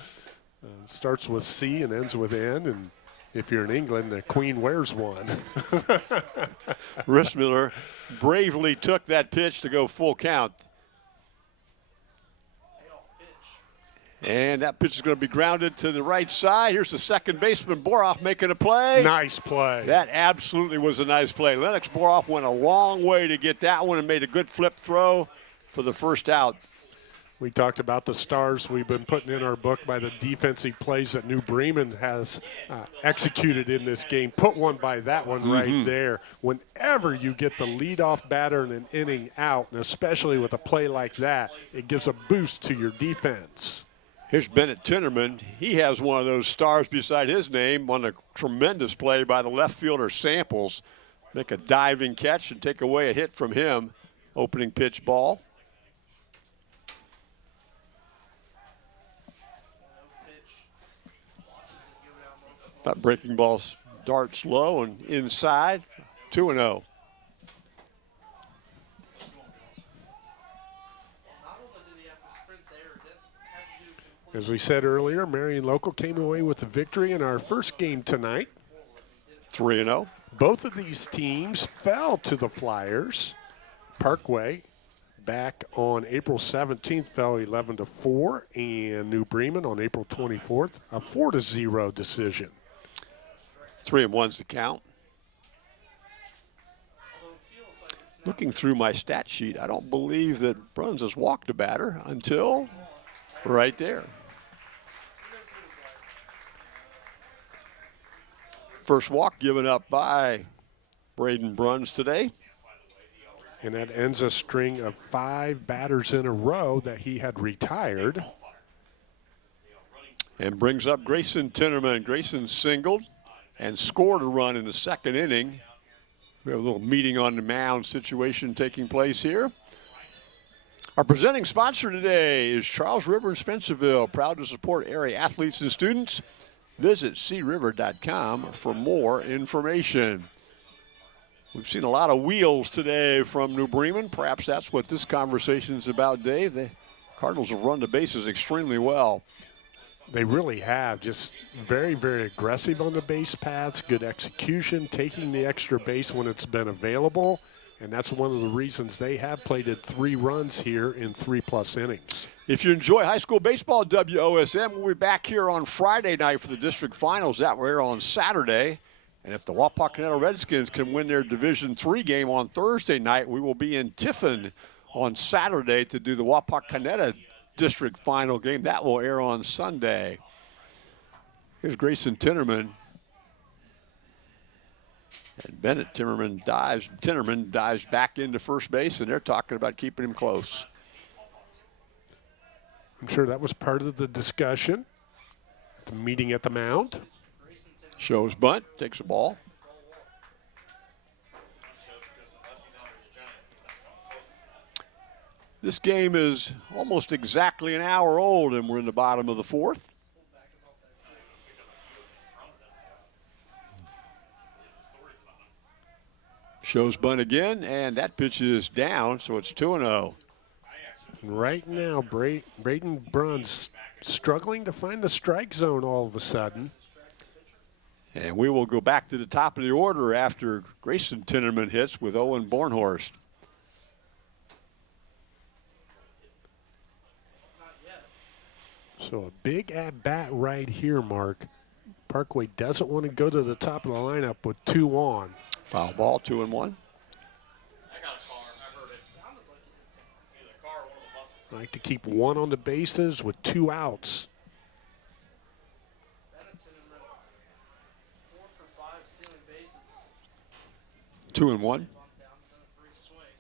Starts with C and ends with N, and if you're in England, the Queen wears one. Rissmiller bravely took that pitch to go full count. And that pitch is going to be grounded to the right side. Here's the second baseman, Boroff, making a play. Nice play. That absolutely was a nice play. Lennox Boroff went a long way to get that one and made a good flip throw for the first out. We talked about the stars we've been putting in our book by the defensive plays that New Bremen has executed in this game. Put one by that one right there. Whenever you get the leadoff batter in an inning out, and especially with a play like that, it gives a boost to your defense. Here's Bennett Tinnerman. He has one of those stars beside his name on a tremendous play by the left fielder Samples. Make a diving catch and take away a hit from him. Opening pitch ball. That breaking ball darts low and inside. 2-0. As we said earlier, Marion Local came away with the victory in our first game tonight. 3-0. Both of these teams fell to the Flyers. Parkway back on April 17th fell 11-4, and New Bremen on April 24th, a 4-0 decision. 3-1's the count. Looking through my stat sheet, I don't believe that Bruns has walked a batter until right there. First walk given up by Braden Bruns today. And that ends a string of 5 batters in a row that he had retired. And brings up Grayson Tinnerman. Grayson singled and scored a run in the second inning. We have a little meeting on the mound situation taking place here. Our presenting sponsor today is Charles River in Spencerville, proud to support area athletes and students. Visit criver.com for more information. We've seen a lot of wheels today from New Bremen. Perhaps that's what this conversation is about, Dave. The Cardinals have run the bases extremely well. They really have. Just very, very aggressive on the base paths, good execution, taking the extra base when it's been available. And that's one of the reasons they have plated 3 runs here in 3+ innings. If you enjoy high school baseball, WOSM will be back here on Friday night for the district finals. That will air on Saturday. And if the Wapakoneta Redskins can win their Division III game on Thursday night, we will be in Tiffin on Saturday to do the Wapakoneta district final game. That will air on Sunday. Here's Grayson Tinnerman. And Bennett Tinnerman dives back into first base, and they're talking about keeping him close. I'm sure that was part of the discussion at the meeting at the mound. Shows bunt, takes a ball. This game is almost exactly an hour old, and we're in the bottom of the fourth. Shows bunt again, and that pitch is down, so it's 2-0. Right now, Braden Bruns struggling to find the strike zone all of a sudden. And we will go back to the top of the order after Grayson Tinnerman hits with Owen Bornhorst. So a big at-bat right here, Mark. Parkway doesn't want to go to the top of the lineup with 2 on. Foul ball, 2-1. I got a car. I heard it. Sounded like either a car or one of the buses. Like to keep 1 on the bases with 2 outs. Bennington and Red. 4 for 5 stealing bases. 2-1. Bunt down, done a free swing.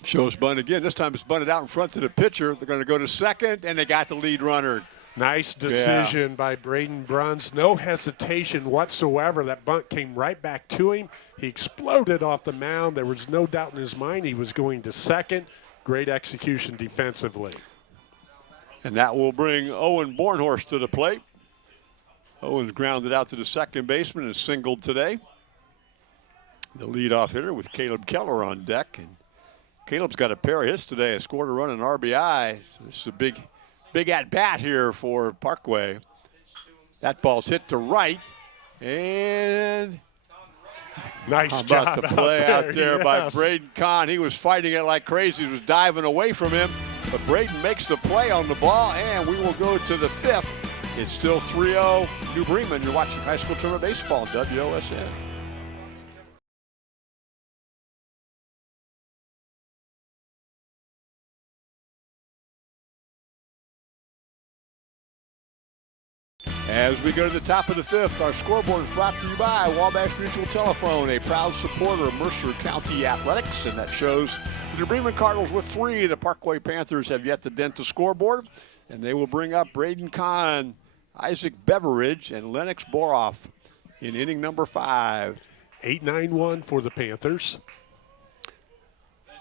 2-1. Shows bunt again. This time it's bunted out in front to the pitcher. They're going to go to second, and they got the lead runner. Nice decision by Braden Bruns. No hesitation whatsoever. That bunt came right back to him. He exploded off the mound. There was no doubt in his mind he was going to second. Great execution defensively. And that will bring Owen Bornhorst to the plate. Owen's grounded out to the second baseman and singled today. The leadoff hitter with Caleb Keller on deck. And Caleb's got a pair of hits today. Has scored a run and RBI. So this is a big at-bat here for Parkway. That ball's hit to right. And Nice how about job the play out there by yes. Braden Kahn. He was fighting it like crazy. He was diving away from him. But Braden makes the play on the ball, and we will go to the 5th. It's still 3-0 New Bremen. You're watching high school tournament baseball on WOSN. As we go to the top of the 5th, our scoreboard is brought to you by Wabash Mutual Telephone, a proud supporter of Mercer County Athletics, and that shows the Bremen Cardinals with 3. The Parkway Panthers have yet to dent the scoreboard, and they will bring up Braden Kahn, Isaac Beveridge, and Lennox Boroff in inning number 5. 8-9-1 for the Panthers.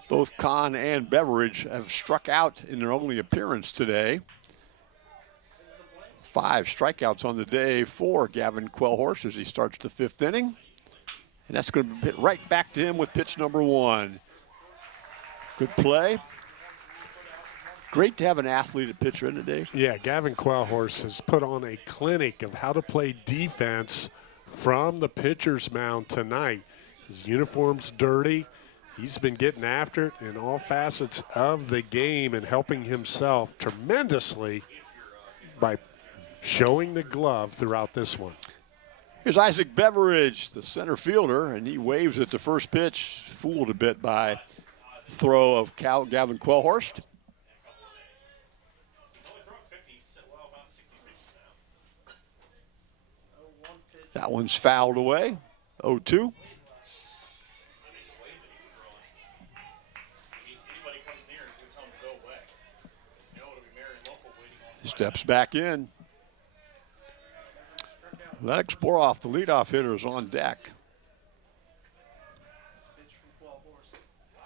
Both Kahn and Beveridge have struck out in their only appearance today. 5 strikeouts on the day for Gavin Quellhorst as he starts the 5th inning. And that's going to hit right back to him with pitch number 1. Good play. Great to have an athlete at pitcher in today. Yeah, Gavin Quellhorst has put on a clinic of how to play defense from the pitcher's mound tonight. His uniform's dirty. He's been getting after it in all facets of the game and helping himself tremendously by showing the glove throughout this one. Here's Isaac Beveridge, the center fielder, and he waves at the first pitch, fooled a bit by throw of Gavin Quellhorst. That one's fouled away, 0-2. Steps back in. Lennox Boroff, the leadoff hitter, is on deck.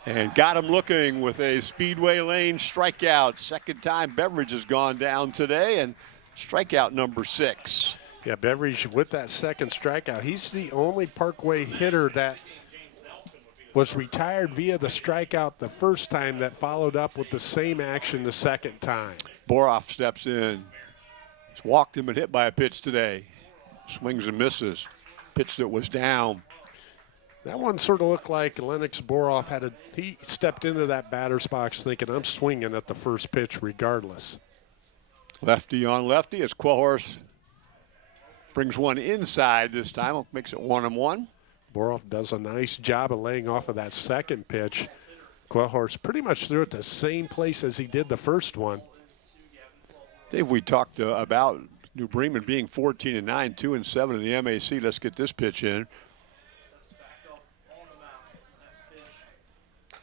And got him looking with a Speedway Lane strikeout. Second time Beveridge has gone down today, and strikeout number 6. Yeah, Beveridge with that second strikeout. He's the only Parkway hitter that was retired via the strikeout the first time that followed up with the same action the second time. Boroff steps in. He's walked him and hit by a pitch today. Swings and misses. Pitch that was down. That one sort of looked like Lennox Boroff he stepped into that batter's box thinking, I'm swinging at the first pitch regardless. Lefty on lefty as Quellhorst brings one inside this time. Makes it 1-1. Boroff does a nice job of laying off of that second pitch. Quellhorst pretty much threw it the same place as he did the first one. Dave, we talked about New Bremen being 14-9, 2-7 in the MAC. Let's get this pitch in.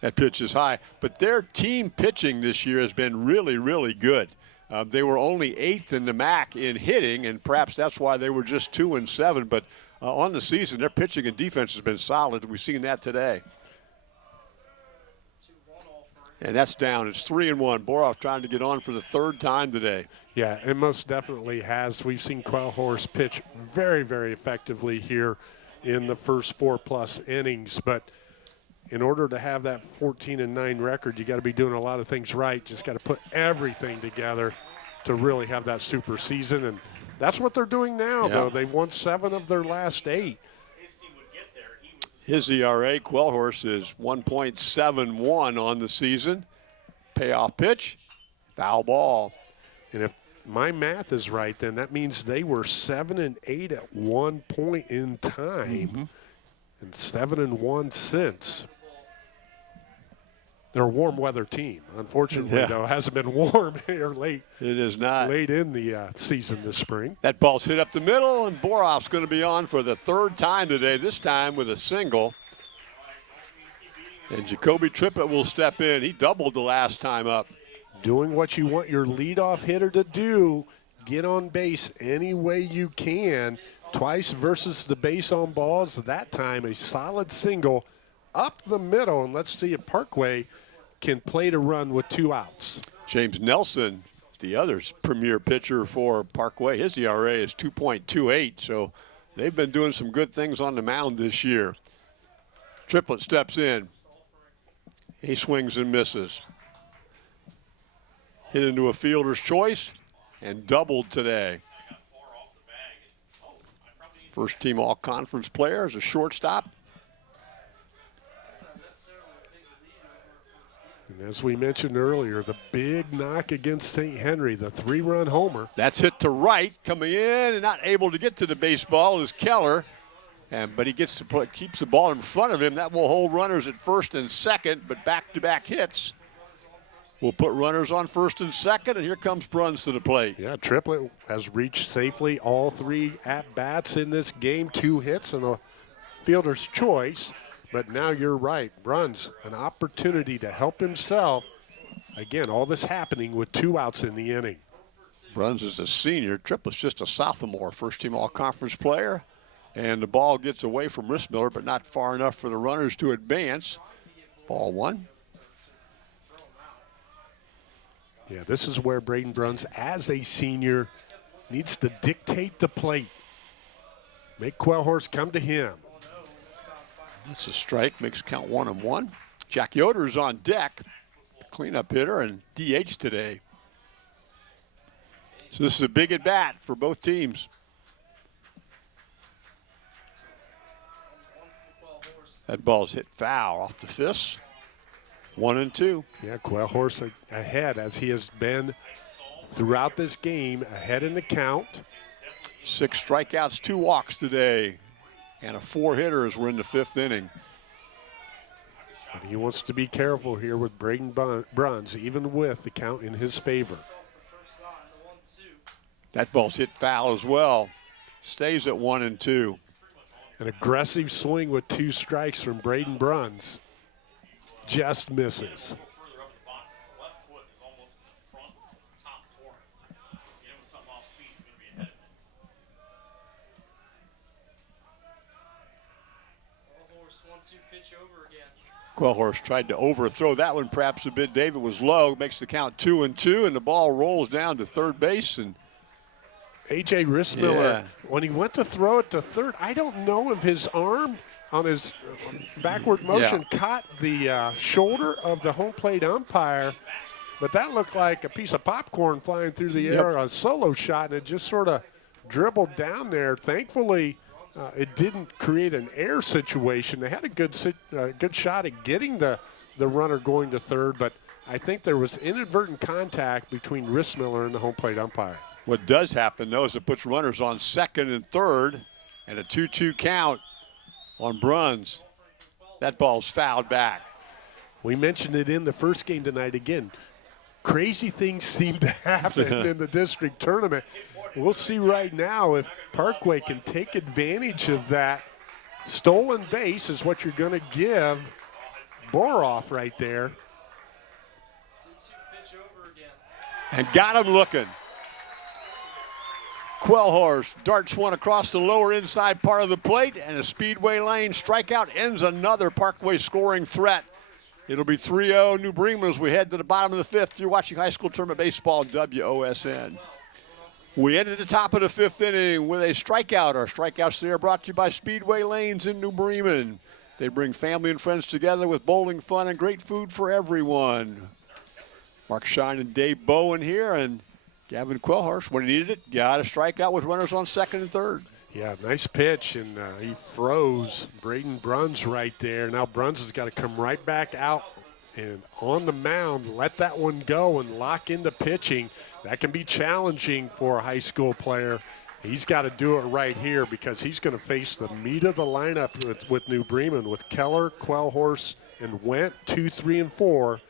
That pitch is high, but their team pitching this year has been really, really good. They were only 8th in the MAC in hitting, and perhaps that's why they were just 2-7. But on the season, their pitching and defense has been solid. We've seen that today. And that's down. It's 3-1. Boroff trying to get on for the 3rd time today. Yeah, it most definitely has. We've seen Quellhorst pitch very, very effectively here in the first 4+ innings. But in order to have that 14-9 record, you got to be doing a lot of things right. Just got to put everything together to really have that super season. And that's what they're doing now, though. They've won 7 of their last 8. His ERA, Quellhorst, is 1.71 on the season. Payoff pitch, foul ball. And if my math is right, then that means they were 7-8 at one point in time, and 7-1 since. They're a warm weather team. Unfortunately, though, it hasn't been warm here late. It is not. Late in the season this spring. That ball's hit up the middle, and Boroff's going to be on for the 3rd time today, this time with a single. And Jacoby Trippett will step in. He doubled the last time up. Doing what you want your leadoff hitter to do, get on base any way you can. Twice versus the base on balls. That time, a solid single up the middle, and let's see if Parkway can play to run with 2 outs. James Nelson, the other premier pitcher for Parkway, his ERA is 2.28, so they've been doing some good things on the mound this year. Triplett steps in. He swings and misses. Hit into a fielder's choice and doubled today. First team all-conference player as a shortstop. And as we mentioned earlier, the big knock against St. Henry, the 3-run homer. That's hit to right, coming in and not able to get to the baseball is Keller. But he gets to keeps the ball in front of him. That will hold runners at 1st and 2nd, but back-to-back hits will put runners on 1st and 2nd, and here comes Bruns to the plate. Yeah, Triplett has reached safely all 3 at-bats in this game, 2 hits and a fielder's choice. But now you're right, Bruns, an opportunity to help himself. Again, all this happening with 2 outs in the inning. Bruns is a senior. Triplett's just a sophomore, first-team all-conference player. And the ball gets away from Rissmiller, but not far enough for the runners to advance. Ball 1. Yeah, this is where Braden Bruns, as a senior, needs to dictate the plate. Make Quellhorst come to him. That's a strike, makes count 1-1. Jack Yoder's on deck, cleanup hitter and DH today. So this is a big at bat for both teams. That ball's hit foul off the fists. 1-2. Yeah, Quellhorst ahead as he has been throughout this game, ahead in the count. 6 strikeouts, 2 walks today, and a 4-hitter as we're in the 5th inning. But he wants to be careful here with Braden Bruns, even with the count in his favor. That ball's hit foul as well. Stays at 1-2. An aggressive swing with 2 strikes from Braden Bruns. Just misses. Quellhorst tried to overthrow that one perhaps a bit. David was low, makes the count 2-2, and the ball rolls down to 3rd base. And A.J. Rissmiller, when he went to throw it to 3rd, I don't know if his arm on his backward motion caught the shoulder of the home plate umpire, but that looked like a piece of popcorn flying through the air, a solo shot, and it just sort of dribbled down there. Thankfully, it didn't create an air situation. They had a good shot at getting the runner going to 3rd, but I think there was inadvertent contact between Rissmiller and the home plate umpire. What does happen, though, is it puts runners on 2nd and 3rd, and a 2-2 count on Bruns. That ball's fouled back. We mentioned it in the first game tonight. Again, crazy things seem to happen in the district tournament. We'll see right now if Parkway can take advantage of that. Stolen base is what you're going to give Boroff right there. 2-2 pitch over again. And got him looking. Quellhorse darts one across the lower inside part of the plate, and a Speedway Lane strikeout ends another Parkway scoring threat. It'll be 3-0 New Bremen as we head to the bottom of the fifth. You're watching high school tournament baseball WOSN. We ended the top of the fifth inning with a strikeout. Our strikeouts today are brought to you by Speedway Lanes in New Bremen. They bring family and friends together with bowling fun and great food for everyone. Mark Shine and Dave Bowen here, and Gavin Quellhorst, when he needed it, got a strikeout with runners on second and third. Yeah, nice pitch, and he froze Braden Bruns right there. Now Bruns has got to come right back out and on the mound, let that one go and lock into pitching. That can be challenging for a high school player. He's got to do it right here because he's going to face the meat of the lineup with New Bremen with Keller, Quellhorst, and Wendt, 2, 3, and 4.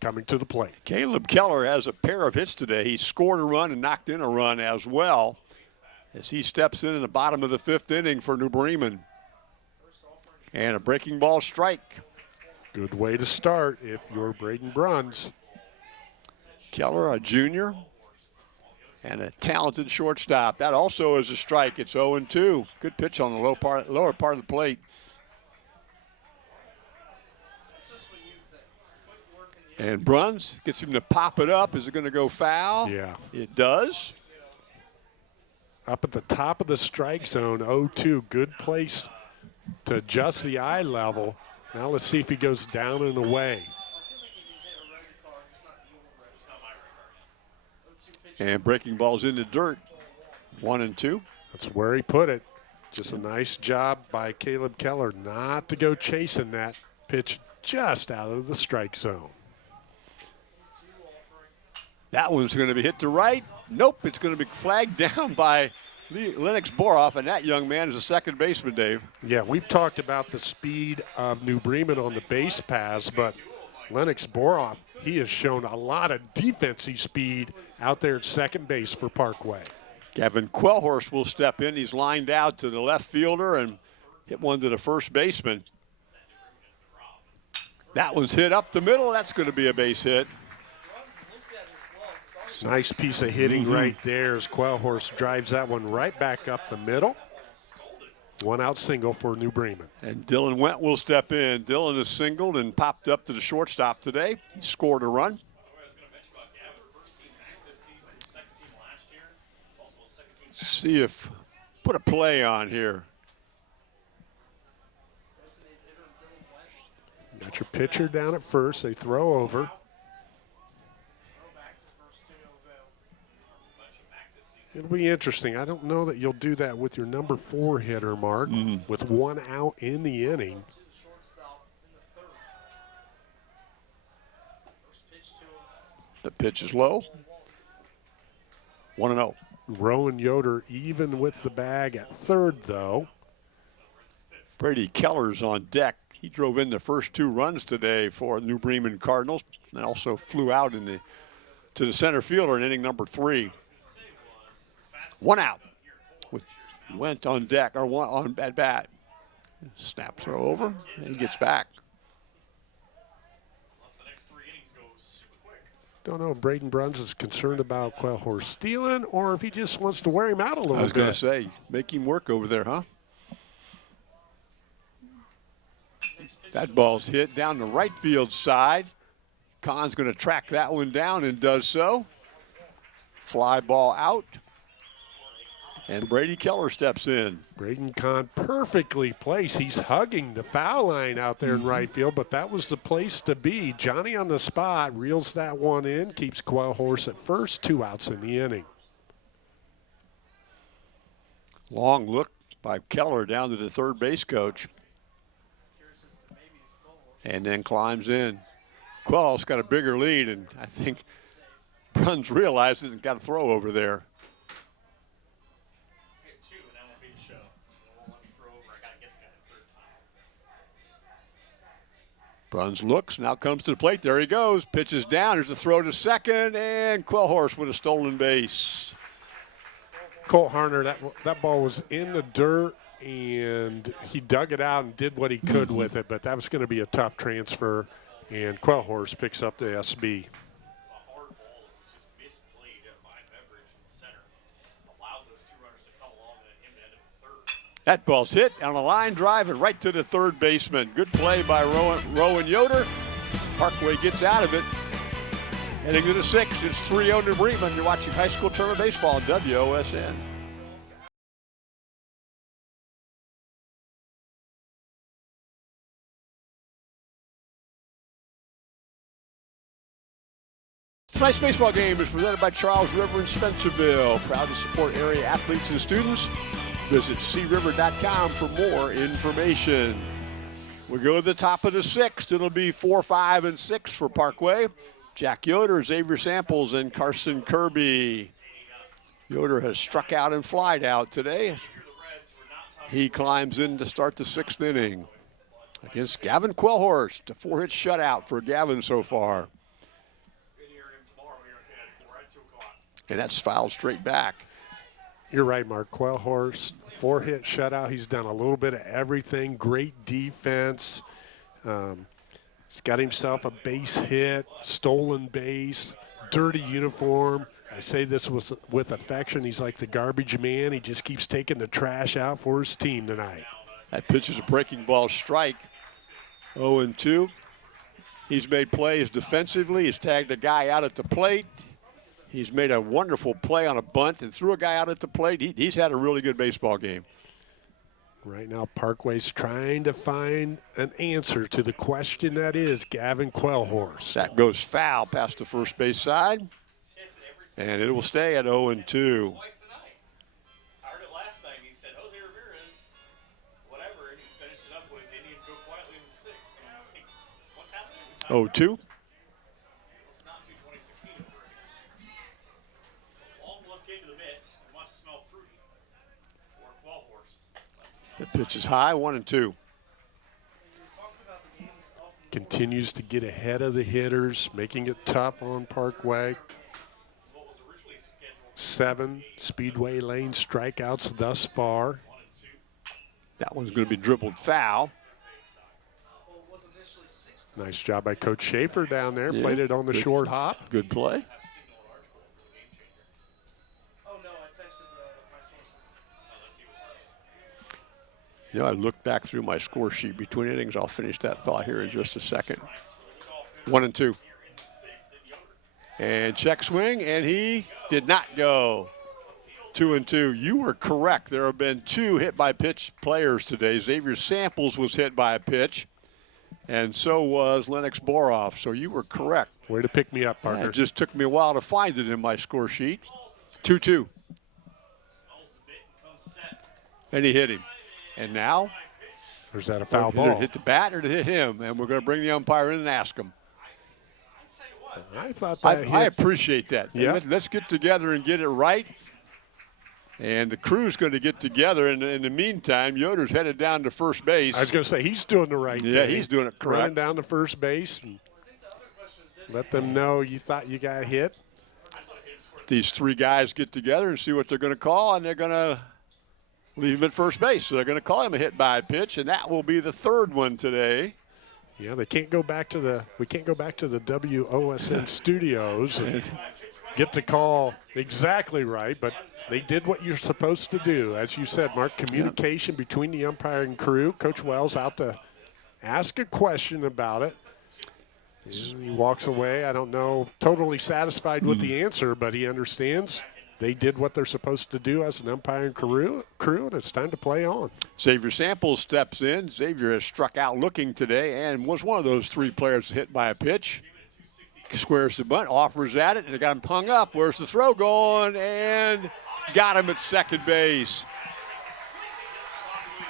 Coming to the plate. Caleb Keller has a pair of hits today. He scored a run and knocked in a run as well as he steps in the bottom of the fifth inning for New Bremen. And a breaking ball strike. Good way to start if you're Braden Bruns. Keller, a junior, and a talented shortstop. That also is a strike. It's 0-2. Good pitch on the lower part of the plate. And Bruns gets him to pop it up. Is it going to go foul? Yeah. It does. Up at the top of the strike zone, 0-2. Good place to adjust the eye level. Now let's see if he goes down and away. And breaking balls in the dirt. 1-2. That's where he put it. Just a nice job by Caleb Keller not to go chasing that pitch just out of the strike zone. That one's going to be hit to right. Nope, it's going to be flagged down by Lennox Boroff, and that young man is a second baseman, Dave. Yeah, we've talked about the speed of New Bremen on the base paths, but Lennox Boroff, he has shown a lot of defensive speed out there at second base for Parkway. Gavin Quellhorst will step in. He's lined out to the left fielder and hit one to the first baseman. That one's hit up the middle. That's going to be a base hit. Nice piece of hitting right there as Quellhorst drives that one right back up the middle. One out single for New Bremen. And Dylan Wendt will step in. Dylan is singled and popped up to the shortstop today. He scored a run. See if, put a play on here. Got your pitcher down at first. They throw over. It'll be interesting. I don't know that you'll do that with your number 4 hitter, Mark, with one out in the inning. The pitch is low. 1-0. Rowan Yoder even with the bag at third, though. Brady Keller's on deck. He drove in the first 2 runs today for the New Bremen Cardinals and also flew out to the center fielder in inning number 3. 1 out with Wendt on deck, or one on at bat. Snap throw over, and he gets back. Don't know if Braden Bruns is concerned about Quellhorst stealing or if he just wants to wear him out a little bit. I was going to say, make him work over there, huh? That ball's hit down the right field side. Kahn's going to track that one down and does so. Fly ball out. And Brady Keller steps in. Braden Kahn perfectly placed. He's hugging the foul line out there in right field, but that was the place to be. Johnny on the spot reels that one in, keeps Quellhorst at first, 2 outs in the inning. Long look by Keller down to the third base coach. And then climbs in. Quell's got a bigger lead, and I think Bruns realized it and got a throw over there. Bruns looks, now comes to the plate. There he goes. Pitches down. There's a throw to second, and Quellhorst with a stolen base. Colt Harner, that ball was in the dirt, and he dug it out and did what he could with it, but that was going to be a tough transfer, and Quellhorst picks up the SB. That ball's hit on a line drive and right to the third baseman. Good play by Rowan Yoder. Parkway gets out of it. Heading to the sixth, it's 3-0 to Bremen. You're watching high school tournament baseball on WOSN. Tonight's baseball game is presented by Charles River in Spencerville. Proud to support area athletes and students. Visit criver.com for more information. We go to the top of the sixth. It'll be 4, 5, and 6 for Parkway. Jack Yoder, Xavier Samples, and Carson Kirby. Yoder has struck out and flied out today. He climbs in to start the sixth inning against Gavin Quellhorst. A 4-hit shutout for Gavin so far. And that's fouled straight back. You're right, Mark. Quellhorst, 4-hit shutout. He's done a little bit of everything. Great defense. He's got himself a base hit, stolen base, dirty uniform. I say this with affection. He's like the garbage man. He just keeps taking the trash out for his team tonight. That pitch is a breaking ball strike. 0-2. He's made plays defensively. He's tagged a guy out at the plate. He's made a wonderful play on a bunt and threw a guy out at the plate. He's had a really good baseball game. Right now, Parkway's trying to find an answer to the question that is Gavin Quellhorst. That goes foul past the first base side, and it will stay at 0-2. I heard it last night. He said, Jose Ramirez, whatever, and he finished it up with Indians go quietly in the sixth. What's happening? 0-2. The pitch is high, 1-2. Continues to get ahead of the hitters, making it tough on Parkway. 7 Speedway Lane strikeouts thus far. That one's going to be dribbled foul. Nice job by Coach Schaefer down there. Yeah, played it on the short hop. Good play. You know, I looked back through my score sheet between innings. I'll finish that thought here in just a second. 1-2. And check swing, and he did not go. 2-2. You were correct. There have been 2 hit-by-pitch players today. Xavier Samples was hit by a pitch, and so was Lennox Boroff. So you were correct. Way to pick me up, partner. It just took me a while to find it in my score sheet. 2-2. And he hit him. And now, there's that a foul ball. ball. Hit the bat or to hit him, and we're going to bring the umpire in and ask him. I thought that I appreciate that. Yeah. Let's get together and get it right. And the crew's going to get together. And in the meantime, Yoder's headed down to first base. I was going to say, he's doing the right thing. Yeah, he's doing it correct. Running down to first base. And let them know you thought you got hit. These 3 guys get together and see what they're going to call, and they're going to leave him at first base. So they're going to call him a hit by pitch, and that will be the 3rd one today. Yeah, we can't go back to the WOSN studios and get the call exactly right, but they did what you're supposed to do. As you said, Mark, communication between the umpire and crew. Coach Wells out to ask a question about it. He walks away, I don't know, totally satisfied with the answer, but he understands they did what they're supposed to do as an umpire and crew, and it's time to play on. Xavier Samples steps in. Xavier has struck out looking today and was one of those 3 players hit by a pitch. Squares the bunt, offers at it, and they got him hung up. Where's the throw going? And got him at second base.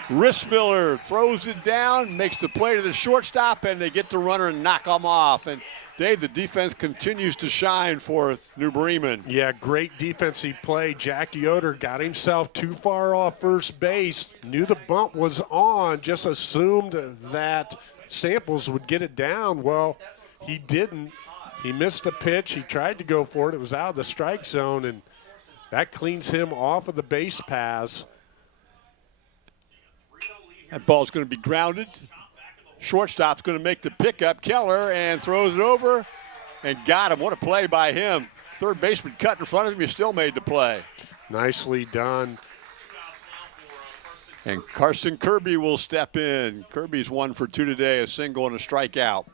Rissmiller throws it down, makes the play to the shortstop, and they get the runner and knock him off. And Dave, the defense continues to shine for New Bremen. Yeah, great defensive play. Jack Yoder got himself too far off first base, knew the bump was on, just assumed that Samples would get it down. Well, he didn't. He missed a pitch. He tried to go for it. It was out of the strike zone, and that cleans him off of the base paths. That ball's going to be grounded. Shortstop's going to make the pickup. Keller and throws it over and got him. What a play by him. Third baseman cut in front of him. He still made the play. Nicely done. And Carson Kirby will step in. Kirby's 1 for 2 today, a single and a strikeout.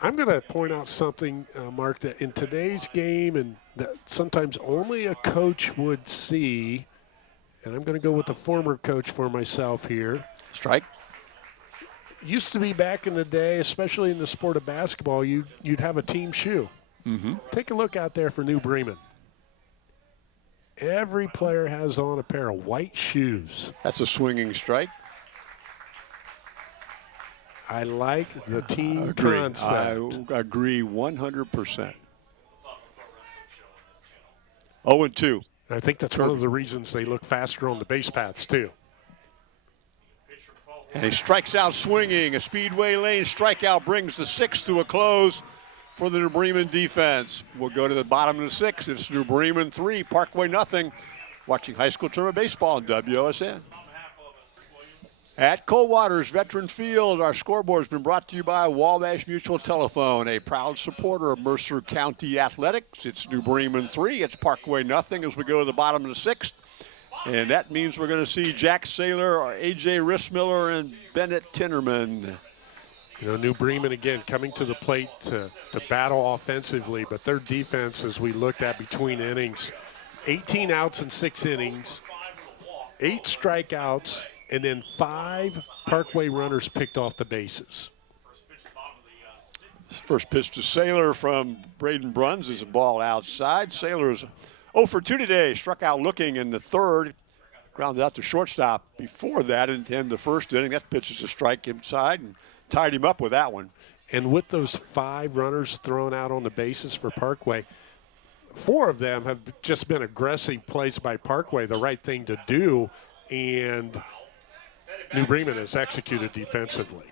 I'm going to point out something, Mark, that in today's game and that sometimes only a coach would see, and I'm going to go with the former coach for myself here. Strike. Used to be back in the day, especially in the sport of basketball, you'd have a team shoe. Mm-hmm. Take a look out there for New Bremen. Every player has on a pair of white shoes. That's a swinging strike. I like the team concept. I agree 100%. 0-2. I think that's one of the reasons they look faster on the base paths, too. And he strikes out swinging. A Speedway Lane strikeout brings the 6th to a close for the New Bremen defense. We'll go to the bottom of the 6th. It's New Bremen 3, Parkway nothing. Watching high school tournament baseball on WOSN. At Coldwater's Veteran Field, our scoreboard has been brought to you by Wabash Mutual Telephone, a proud supporter of Mercer County Athletics. It's New Bremen 3, it's Parkway nothing as we go to the bottom of the 6th. And that means we're going to see Jack Saylor, A.J. Rissmiller, and Bennett Tinnerman. You know, New Bremen, again, coming to the plate to battle offensively, but their defense, as we looked at between innings, 18 outs in 6 innings, 8 strikeouts, and then 5 Parkway runners picked off the bases. First pitch to Saylor from Braden Bruns is a ball outside. Saylor's 0 for 2 today, struck out looking in the 3rd, grounded out to shortstop before that in the first inning. That pitch is a strike inside and tied him up with that one. And with those 5 runners thrown out on the bases for Parkway, 4 of them have just been aggressive plays by Parkway, the right thing to do, and New Bremen has executed defensively.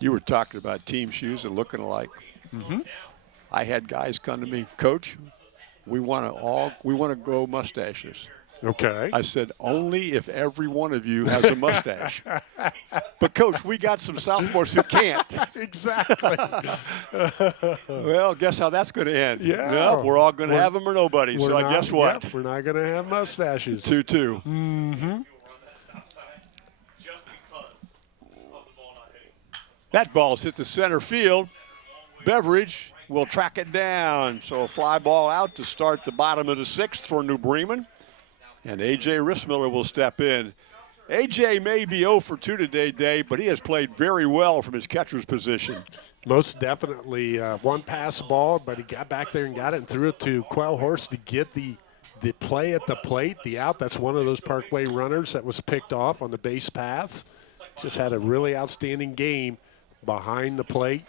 You were talking about team shoes and looking alike. Mm-hmm. I had guys come to me, Coach, we want to grow mustaches. Okay. I said, only if every one of you has a mustache. But, Coach, we got some sophomores who can't. Exactly. Well, guess how that's going to end. Yeah. Yep, we're all going to have them or nobody. So guess what? Yep, we're not going to have mustaches. 2-2. Mm-hmm. That ball's hit the center field. Beveridge will track it down. So a fly ball out to start the bottom of the 6th for New Bremen. And A.J. Rissmiller will step in. A.J. may be 0 for 2 today, Dave, but he has played very well from his catcher's position. Most definitely. One pass ball, but he got back there and got it and threw it to Quellhorst to get the play at the plate, the out. That's one of those Parkway runners that was picked off on the base paths. Just had a really outstanding game behind the plate.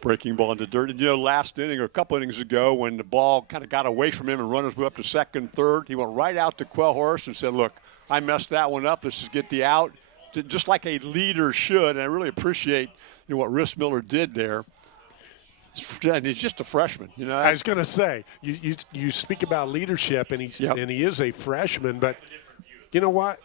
Breaking ball into dirt. And, you know, last inning or a couple innings ago when the ball kind of got away from him and runners went up to second, third, he went right out to Quellhorst and said, look, I messed that one up. Let's just get the out, just like a leader should. And I really appreciate, you know, what Rissmiller did there. And he's just a freshman, you know. I was going to say, you speak about leadership, and he is a freshman, but you know what?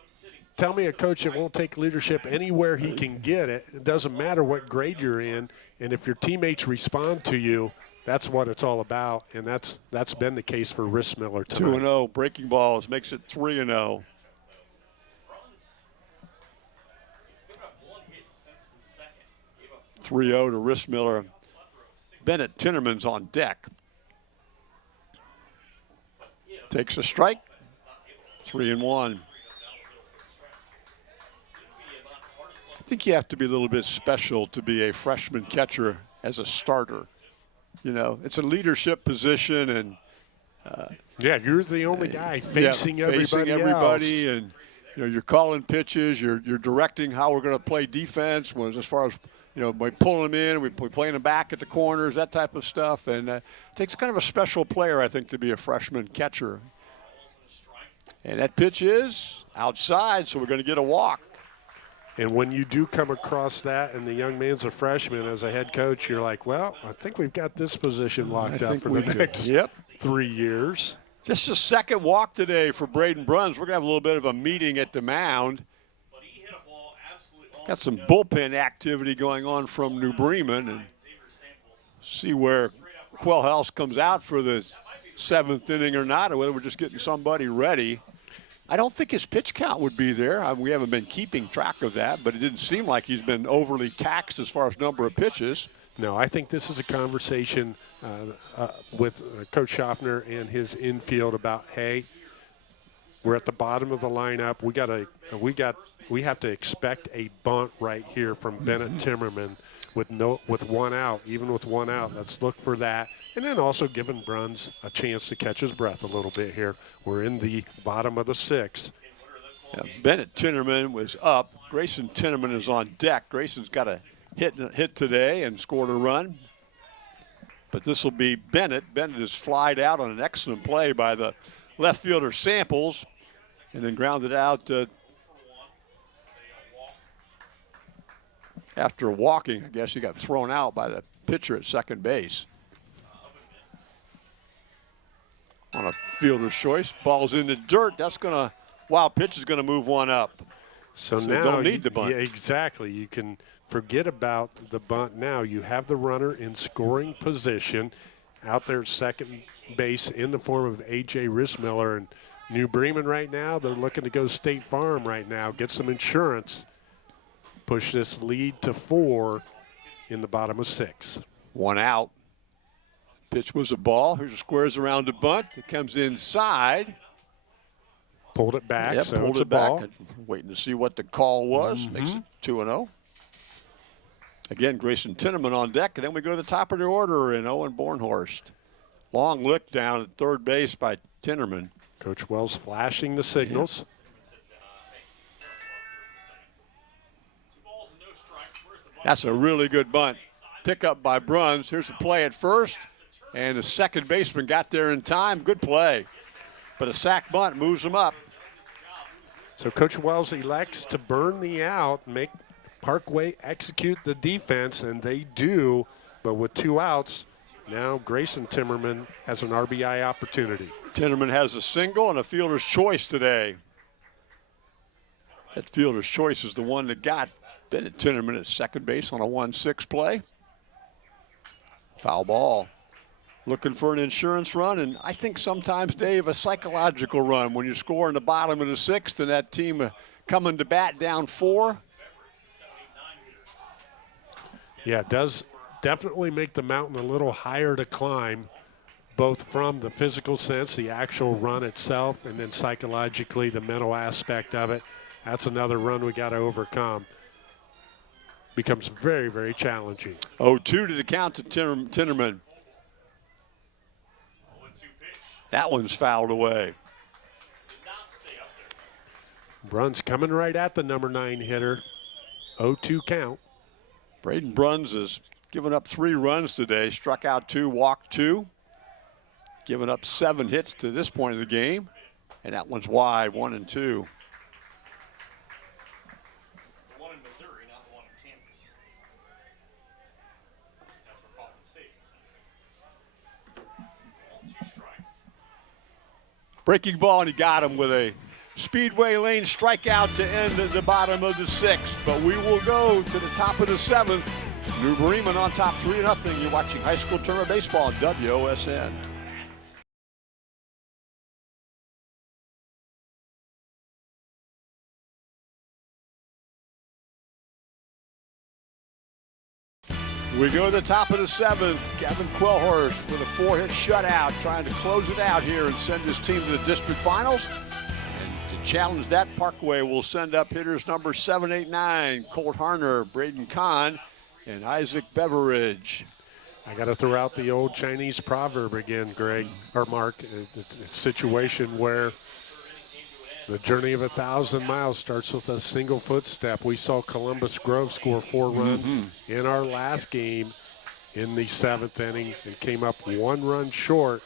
Tell me a coach that won't take leadership anywhere he can get it. It doesn't matter what grade you're in, and if your teammates respond to you, that's what it's all about, and that's been the case for Rissmiller tonight. 2-0, breaking balls, makes it 3-0. To Rissmiller. Bennett Tinnerman's on deck. Takes a strike. 3-1. I think you have to be a little bit special to be a freshman catcher as a starter. You know, it's a leadership position, and you're the only guy facing everybody else. And you know, you're calling pitches, you're directing how we're going to play defense. As far as, you know, by pulling them in, we playing them back at the corners, that type of stuff. And it takes kind of a special player, I think, to be a freshman catcher. And that pitch is outside, so we're going to get a walk. And when you do come across that and the young man's a freshman as a head coach, you're like, well, I think we've got this position locked up for the next 3 years. Just a second walk today for Braden Bruns. We're going to have a little bit of a meeting at the mound. Got some bullpen activity going on from New Bremen, and see where Quellhouse comes out for the 7th inning or not, or whether we're just getting somebody ready. I don't think his pitch count would be there. We haven't been keeping track of that, but it didn't seem like he's been overly taxed as far as number of pitches. No, I think this is a conversation with Coach Schaffner and his infield about, hey, we're at the bottom of the lineup. We have to expect a bunt right here from Bennett Timmerman with one out. Even with one out, let's look for that. And then also giving Bruns a chance to catch his breath a little bit here. We're in the bottom of the 6th. Yeah, Bennett Timmerman was up. Grayson Timmerman is on deck. Grayson's got a hit today and scored a run. But this will be Bennett. Bennett is flied out on an excellent play by the left fielder Samples, and then grounded out after walking. I guess he got thrown out by the pitcher at second base. On a fielder's choice, ball's in the dirt. That's gonna, wild pitch is gonna move one up. So now don't need the bunt. Yeah, exactly. You can forget about the bunt now. You have the runner in scoring position out there at second base in the form of A.J. Rissmiller. And New Bremen right now, they're looking to go State Farm right now, get some insurance, push this lead to 4 in the bottom of 6. One out. Pitch was a ball. Here's a squares around the bunt. It comes inside. Pulled it back, Yep, so pulled it's it a back. ball. Waiting to see what the call was. Makes it 2-0. Again, Grayson Tinneman on deck, and then we go to the top of the order in Owen Bornhorst. Long look down at third base by Tinnerman. Coach Wells flashing the signals. That's a really good bunt. Pickup by Bruns. Here's the play at first, and the second baseman got there in time. Good play. But a sac bunt moves him up. So Coach Wells elects to burn the out, make Parkway execute the defense, and they do. But with 2 outs, now Grayson Timmerman has an RBI opportunity. Tinnerman has a single and a fielder's choice today. That fielder's choice is the one that got Bennett Tinnerman at second base on a 1-6 play. Foul ball. Looking for an insurance run, and I think sometimes, Dave, a psychological run when you score in the bottom of the 6th and that team coming to bat down 4. Yeah, it does definitely make the mountain a little higher to climb, both from the physical sense, the actual run itself, and then psychologically the mental aspect of it. That's another run we got to overcome. Becomes very, very challenging. 0-2 to the count to Tinnerman. That one's fouled away. Bruns coming right at the number 9 hitter. 0-2 count. Braden Bruns has given up 3 runs today, struck out 2, walked 2. Given up 7 hits to this point of the game, and that one's wide, 1 and 2. The one in Missouri, not the one in Kansas. That's where Coffin State comes in. 2 strikes. Breaking ball, and he got him with a Speedway Lane strikeout to end at the bottom of the 6th. But we will go to the top of the 7th. New Bremen on top 3-0. You're watching high school tournament baseball on WOSN. We go to the top of the 7th. Gavin Quellhorst with a 4-hit shutout, trying to close it out here and send his team to the district finals. And to challenge that, Parkway will send up hitters number 7, 8, 9, Colt Harner, Braden Kahn, and Isaac Beveridge. I got to throw out the old Chinese proverb again, Greg, or Mark. It's a situation where the journey of 1,000 miles starts with a single footstep. We saw Columbus Grove score 4 runs in our last game in the 7th inning and came up 1 run short.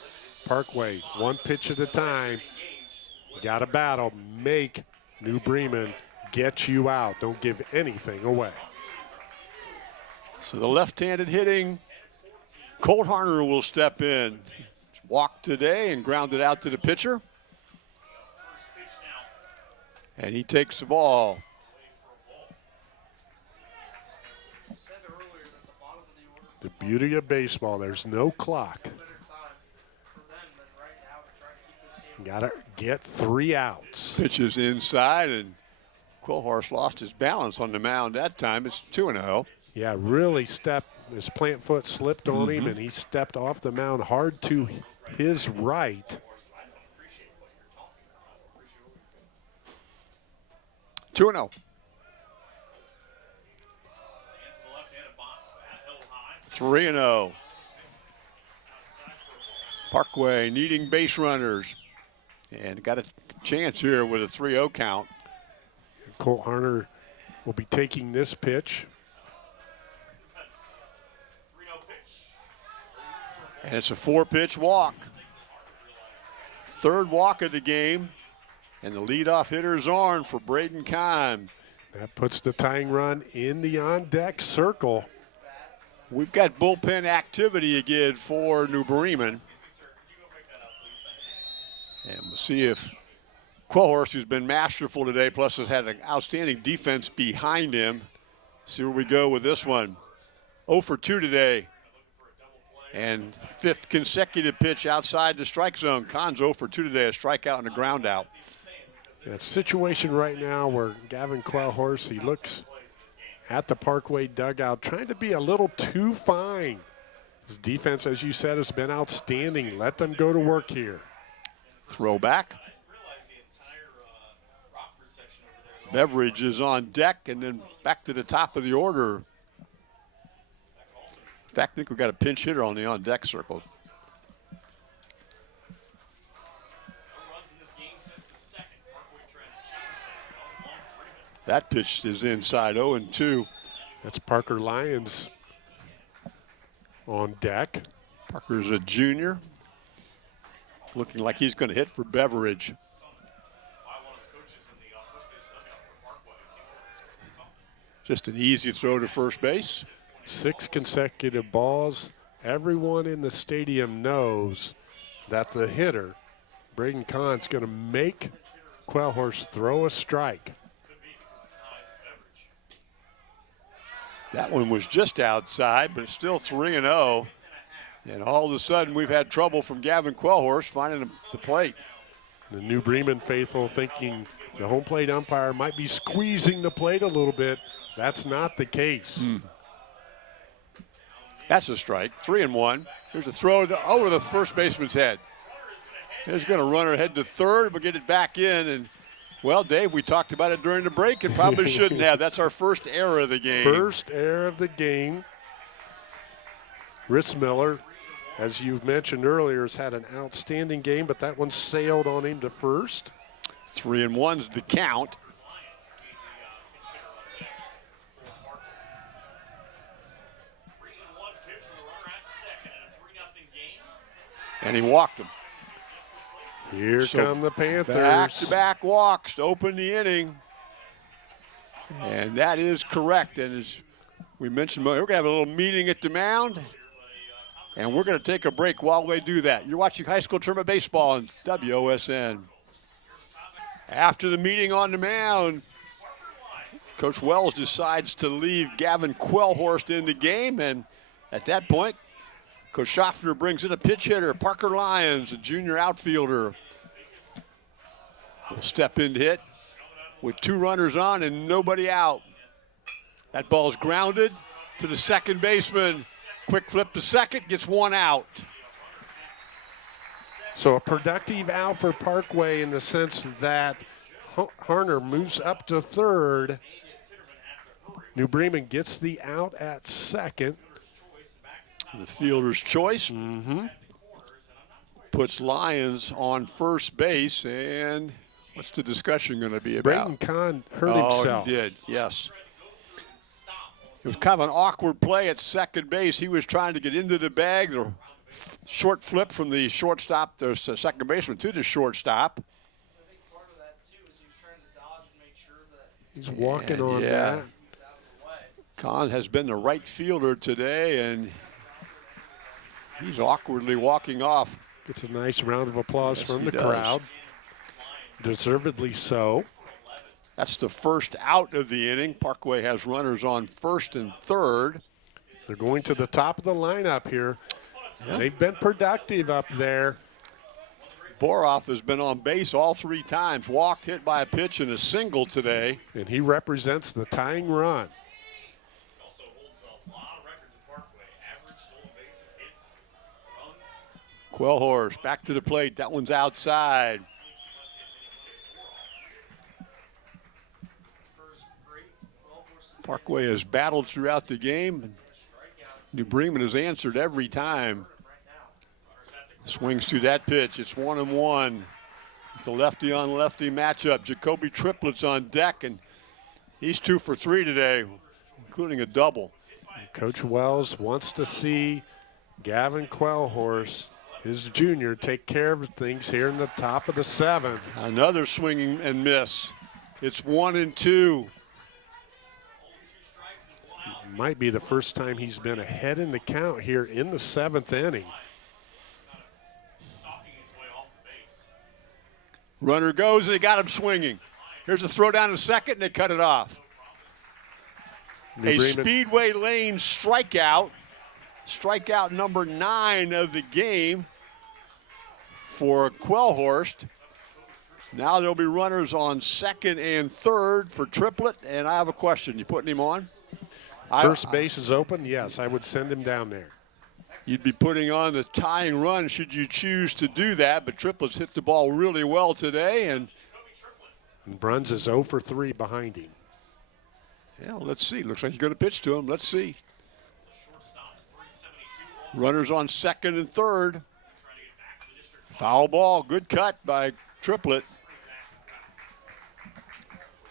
Parkway, 1 pitch at a time. Got to battle. Make New Bremen get you out. Don't give anything away. So the left-handed hitting Colt Harner will step in. Walked today and grounded out to the pitcher. And he takes the ball. The beauty of baseball, there's no clock. Got to get 3 outs. Pitches inside, and Quillhorse lost his balance on the mound that time. It's 2-0. Yeah, really his plant foot slipped on him, and he stepped off the mound hard to his right. 2-0. 3-0. Parkway needing base runners. And got a chance here with a 3-0 count. Colt Harner will be taking this pitch. And it's a 4-pitch walk. 3rd walk of the game. And the leadoff hitter is on for Braden Kime. That puts the tying run in the on-deck circle. We've got bullpen activity again for New Bremen. And we'll see if Quillhorse, who's been masterful today, plus has had an outstanding defense behind him. See where we go with this one. 0 for 2 today. And 5th consecutive pitch outside the strike zone. Kahn's 0 for 2 today, a strikeout and a ground out. That situation right now where Gavin Quillhorse, he looks at the Parkway dugout, trying to be a little too fine. His defense, as you said, has been outstanding. Let them go to work here. Throwback. Beveridge is on deck, and then back to the top of the order. In fact, I think we've got a pinch hitter on the on-deck circle. That pitch is inside, 0-2. That's Parker Lyons on deck. Parker's a junior. Looking like he's going to hit for Beveridge. Just an easy throw to first base. 6 consecutive balls. Everyone in the stadium knows that the hitter, Braden Kahn's going to make Quillhorse throw a strike. That one was just outside, but it's still 3-0. And all of a sudden, we've had trouble from Gavin Quillhorse finding the plate. The New Bremen faithful thinking the home plate umpire might be squeezing the plate a little bit. That's not the case. That's a strike. 3-1. Here's a throw over the first baseman's head. He's going to run her head to third, but get it back in. And, well, Dave, we talked about it during the break and probably shouldn't have. That's our first error of the game. First error of the game. Rissmiller, as you've mentioned earlier, has had an outstanding game, but that one sailed on him to first. 3-1's the count. And he walked him. Here come the Panthers. Back-to-back walks to open the inning. And that is correct. And as we mentioned, we're going to have a little meeting at the mound. And we're going to take a break while they do that. You're watching high school tournament baseball on WOSN. After the meeting on the mound, Coach Wells decides to leave Gavin Quillhorse in the game. And at that point, Coach Schaffner brings in a pitch hitter, Parker Lyons, a junior outfielder. Will step in to hit with 2 runners on and nobody out. That ball's grounded to the second baseman. Quick flip to second, gets 1 out. So a productive out for Parkway in the sense that Harner moves up to third. New Bremen gets the out at second. The fielder's choice puts Lyons on first base, and what's the discussion going to be about? Braden Kahn hurt himself. He did, yes. It was kind of an awkward play at second base. He was trying to get into the bag. The short flip from the shortstop, the second baseman, to the shortstop. He's walking And on yeah, that. Kahn has been the right fielder today, and he's awkwardly walking off. Gets a nice round of applause Yes, from he the does. crowd. Deservedly so. That's the first out of the inning. Parkway has runners on first and third. They're going to the top of the lineup here. Yeah. They've been productive up there. Boroff has been on base all 3 times, walked, hit by a pitch, and a single today. And he represents the tying run. He also holds a lot of records at Parkway. Average, stolen bases, hits, runs. Quellhorse back to the plate. That one's outside. Parkway has battled throughout the game. New Bremen has answered every time. Swings to that pitch. It's 1-1. It's a lefty on lefty matchup. Jacoby Triplets on deck, and he's 2 for 3 today, including a double. Coach Wells wants to see Gavin Quellhorse, his junior, take care of things here in the top of the 7th. Another swinging and miss. It's 1-2. Might be the first time he's been ahead in the count here in the 7th inning. Runner goes, and they got him swinging. Here's a throw down to second, and they cut it off. New A Bremen- Speedway Lane strikeout. Strikeout number 9 of the game for Quellhorst. Now there'll be runners on second and third for Triplet, and I have a question. You putting him on? First base is open. Yes, I would send him down there. You'd be putting on the tying run should you choose to do that, but Triplets hit the ball really well today, and Bruns is 0 for 3 behind him. yeah, let's see. Looks like you're going to pitch to him. Let's see. Runners on second and third. Foul ball. Good cut by Triplet.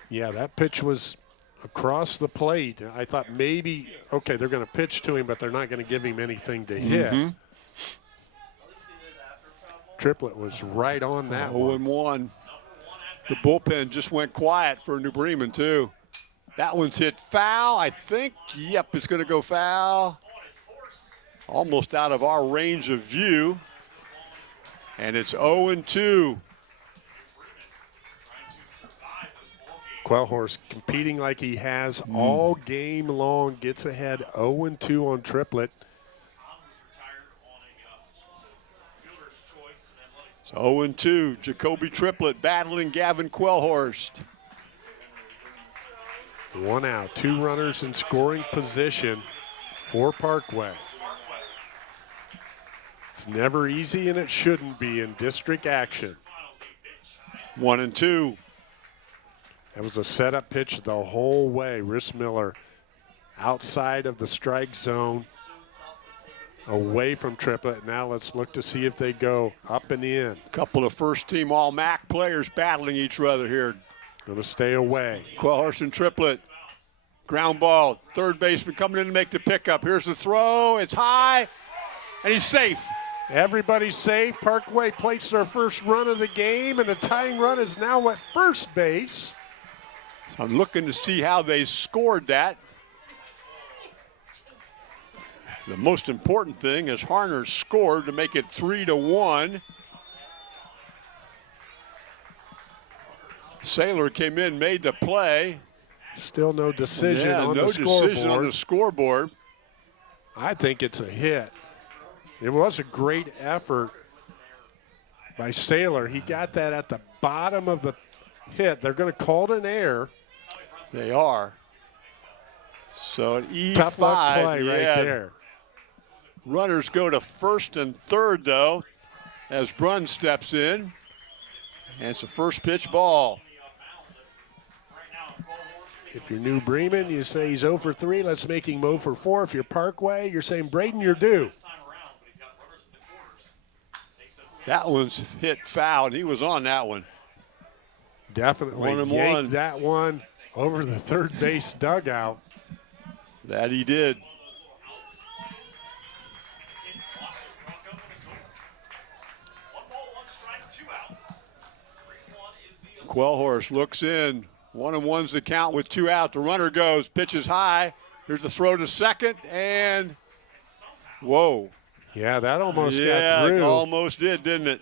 Yeah, that pitch was across the plate. I thought maybe, okay, they're going to pitch to him, but they're not going to give him anything to hit. Triplet was right on that one. 0-1. The bullpen just went quiet for New Bremen, too. That one's hit foul, I think. Yep, it's going to go foul. Almost out of our range of view. And it's 0-2. Quellhorse competing like he has all game long, gets ahead 0-2 on Triplet. It's 0-2. Jacoby Triplet battling Gavin Quellhorst. 1 out, 2 runners in scoring position for Parkway. It's never easy, and it shouldn't be in district action. 1-2. That was a setup pitch the whole way. Rissmiller outside of the strike zone, away from Triplet. Now let's look to see if they go up and in. Couple of first-team All-MAC players battling each other here. Going to stay away. Quellhorst and Triplet. Ground ball. Third baseman coming in to make the pickup. Here's the throw. It's high, and he's safe. Everybody's safe. Parkway plates their first run of the game, and the tying run is now at first base. So I'm looking to see how they scored that. The most important thing is Harner scored to make it 3-1. Saylor came in, made the play. Still no decision on no the scoreboard. decision on the scoreboard. I think it's a hit. It was a great effort by Saylor. He got that at the bottom of the hit. They're going to call it an error. They are. So an E5. Tough luck play yeah. right there. Runners go to first and third, though, as Brunn steps in. And it's a first pitch ball. If you're New Bremen, you say he's 0 for 3. Let's make him 0 for 4. If you're Parkway, you're saying, Braden, you're due. That one's hit foul, and he was on that one. Definitely 1-1. yanked that one over the third base dugout. That he did. Quellhorst looks in, 1-1's the count with 2 out. The runner goes, pitches high. Here's the throw to second, and whoa. Yeah, that almost got Yeah, through. it almost did, didn't it?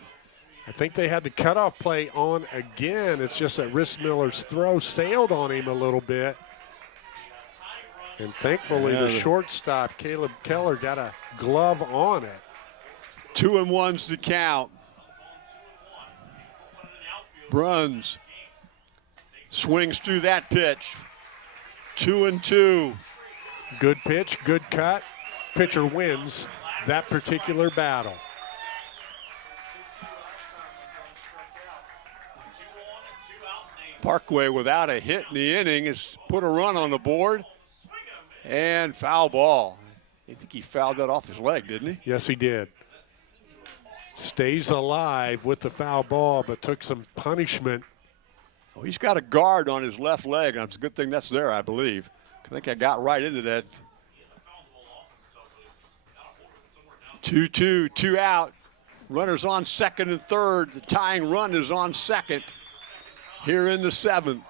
I think they had the cutoff play on again. It's just that Rissmiller's throw sailed on him a little bit. And thankfully, the shortstop, Caleb Keller, got a glove on it. 2-1's the count. Bruns swings through that pitch. 2-2. Good pitch, good cut. Pitcher wins that particular battle. Parkway without a hit in the inning has put a run on the board. And foul ball. I think he fouled that off his leg, didn't he? Yes, he did. Stays alive with the foul ball, but took some punishment. Oh, he's got a guard on his left leg, and it's a good thing that's there, I believe. I think I got right into that. 2-2, 2 out. Runners on second and third. The tying run is on second here in the 7th.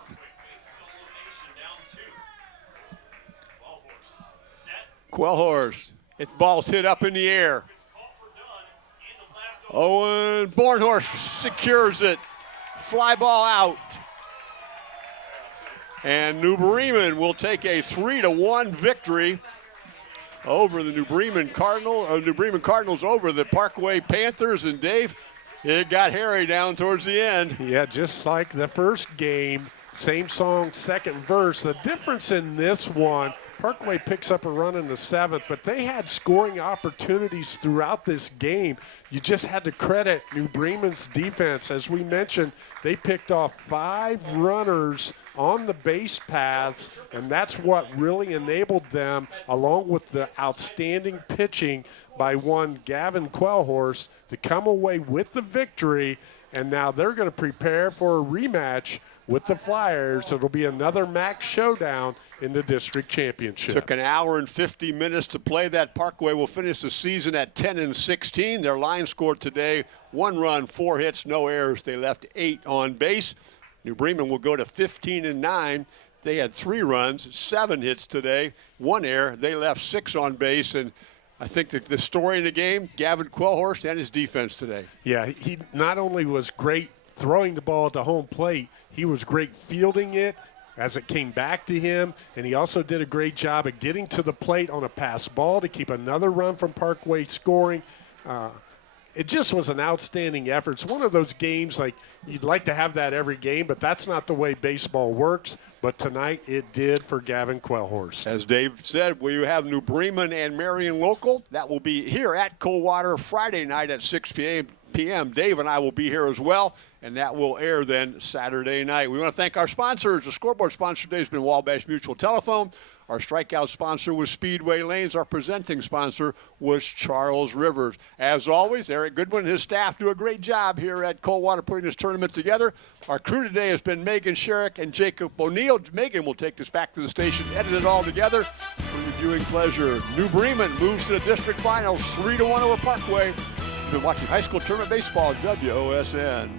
Quellhorst. Its ball's hit up in the air. Owen Bornhorst secures it. Fly ball out. And New Bremen will take a 3-1 victory over the New Bremen Cardinals over the Parkway Panthers. And Dave, it got hairy down towards the end. Yeah, just like the first game, same song, second verse. The difference in this one, Parkway picks up a run in the 7th, but they had scoring opportunities throughout this game. You just had to credit New Bremen's defense. As we mentioned, they picked off 5 runners on the base paths, and that's what really enabled them, along with the outstanding pitching by one Gavin Quellhorst, to come away with the victory. And now they're going to prepare for a rematch with the Flyers. It'll be another MAC showdown in the district championship. Took an hour and 50 minutes to play that. Parkway will finish the season at 10-16. Their line scored today, 1 run, 4 hits, no errors. They left 8 on base. New Bremen will go to 15-9. They had 3 runs, 7 hits today, 1 error. They left 6 on base. And I think that the story of the game, Gavin Quellhorst and his defense today. Yeah, he not only was great throwing the ball to home plate, he was great fielding it as it came back to him, and he also did a great job of getting to the plate on a pass ball to keep another run from Parkway scoring. It just was an outstanding effort. It's one of those games, like, you'd like to have that every game, but that's not the way baseball works. But tonight it did for Gavin Quellhorst. As Dave said, we have New Bremen and Marion local. That will be here at Coldwater Friday night at 6 p.m. Dave and I will be here as well, and that will air then Saturday night. We want to thank our sponsors. The scoreboard sponsor today has been Wabash Mutual Telephone. Our strikeout sponsor was Speedway Lanes. Our presenting sponsor was Charles Rivers. As always, Eric Goodwin and his staff do a great job here at Coldwater putting this tournament together. Our crew today has been Megan Sherrick and Jacob O'Neill. Megan will take this back to the station, edit it all together for your viewing pleasure. New Bremen moves to the district finals, 3-1 over Parkway. You've been watching high school tournament baseball at WOSN.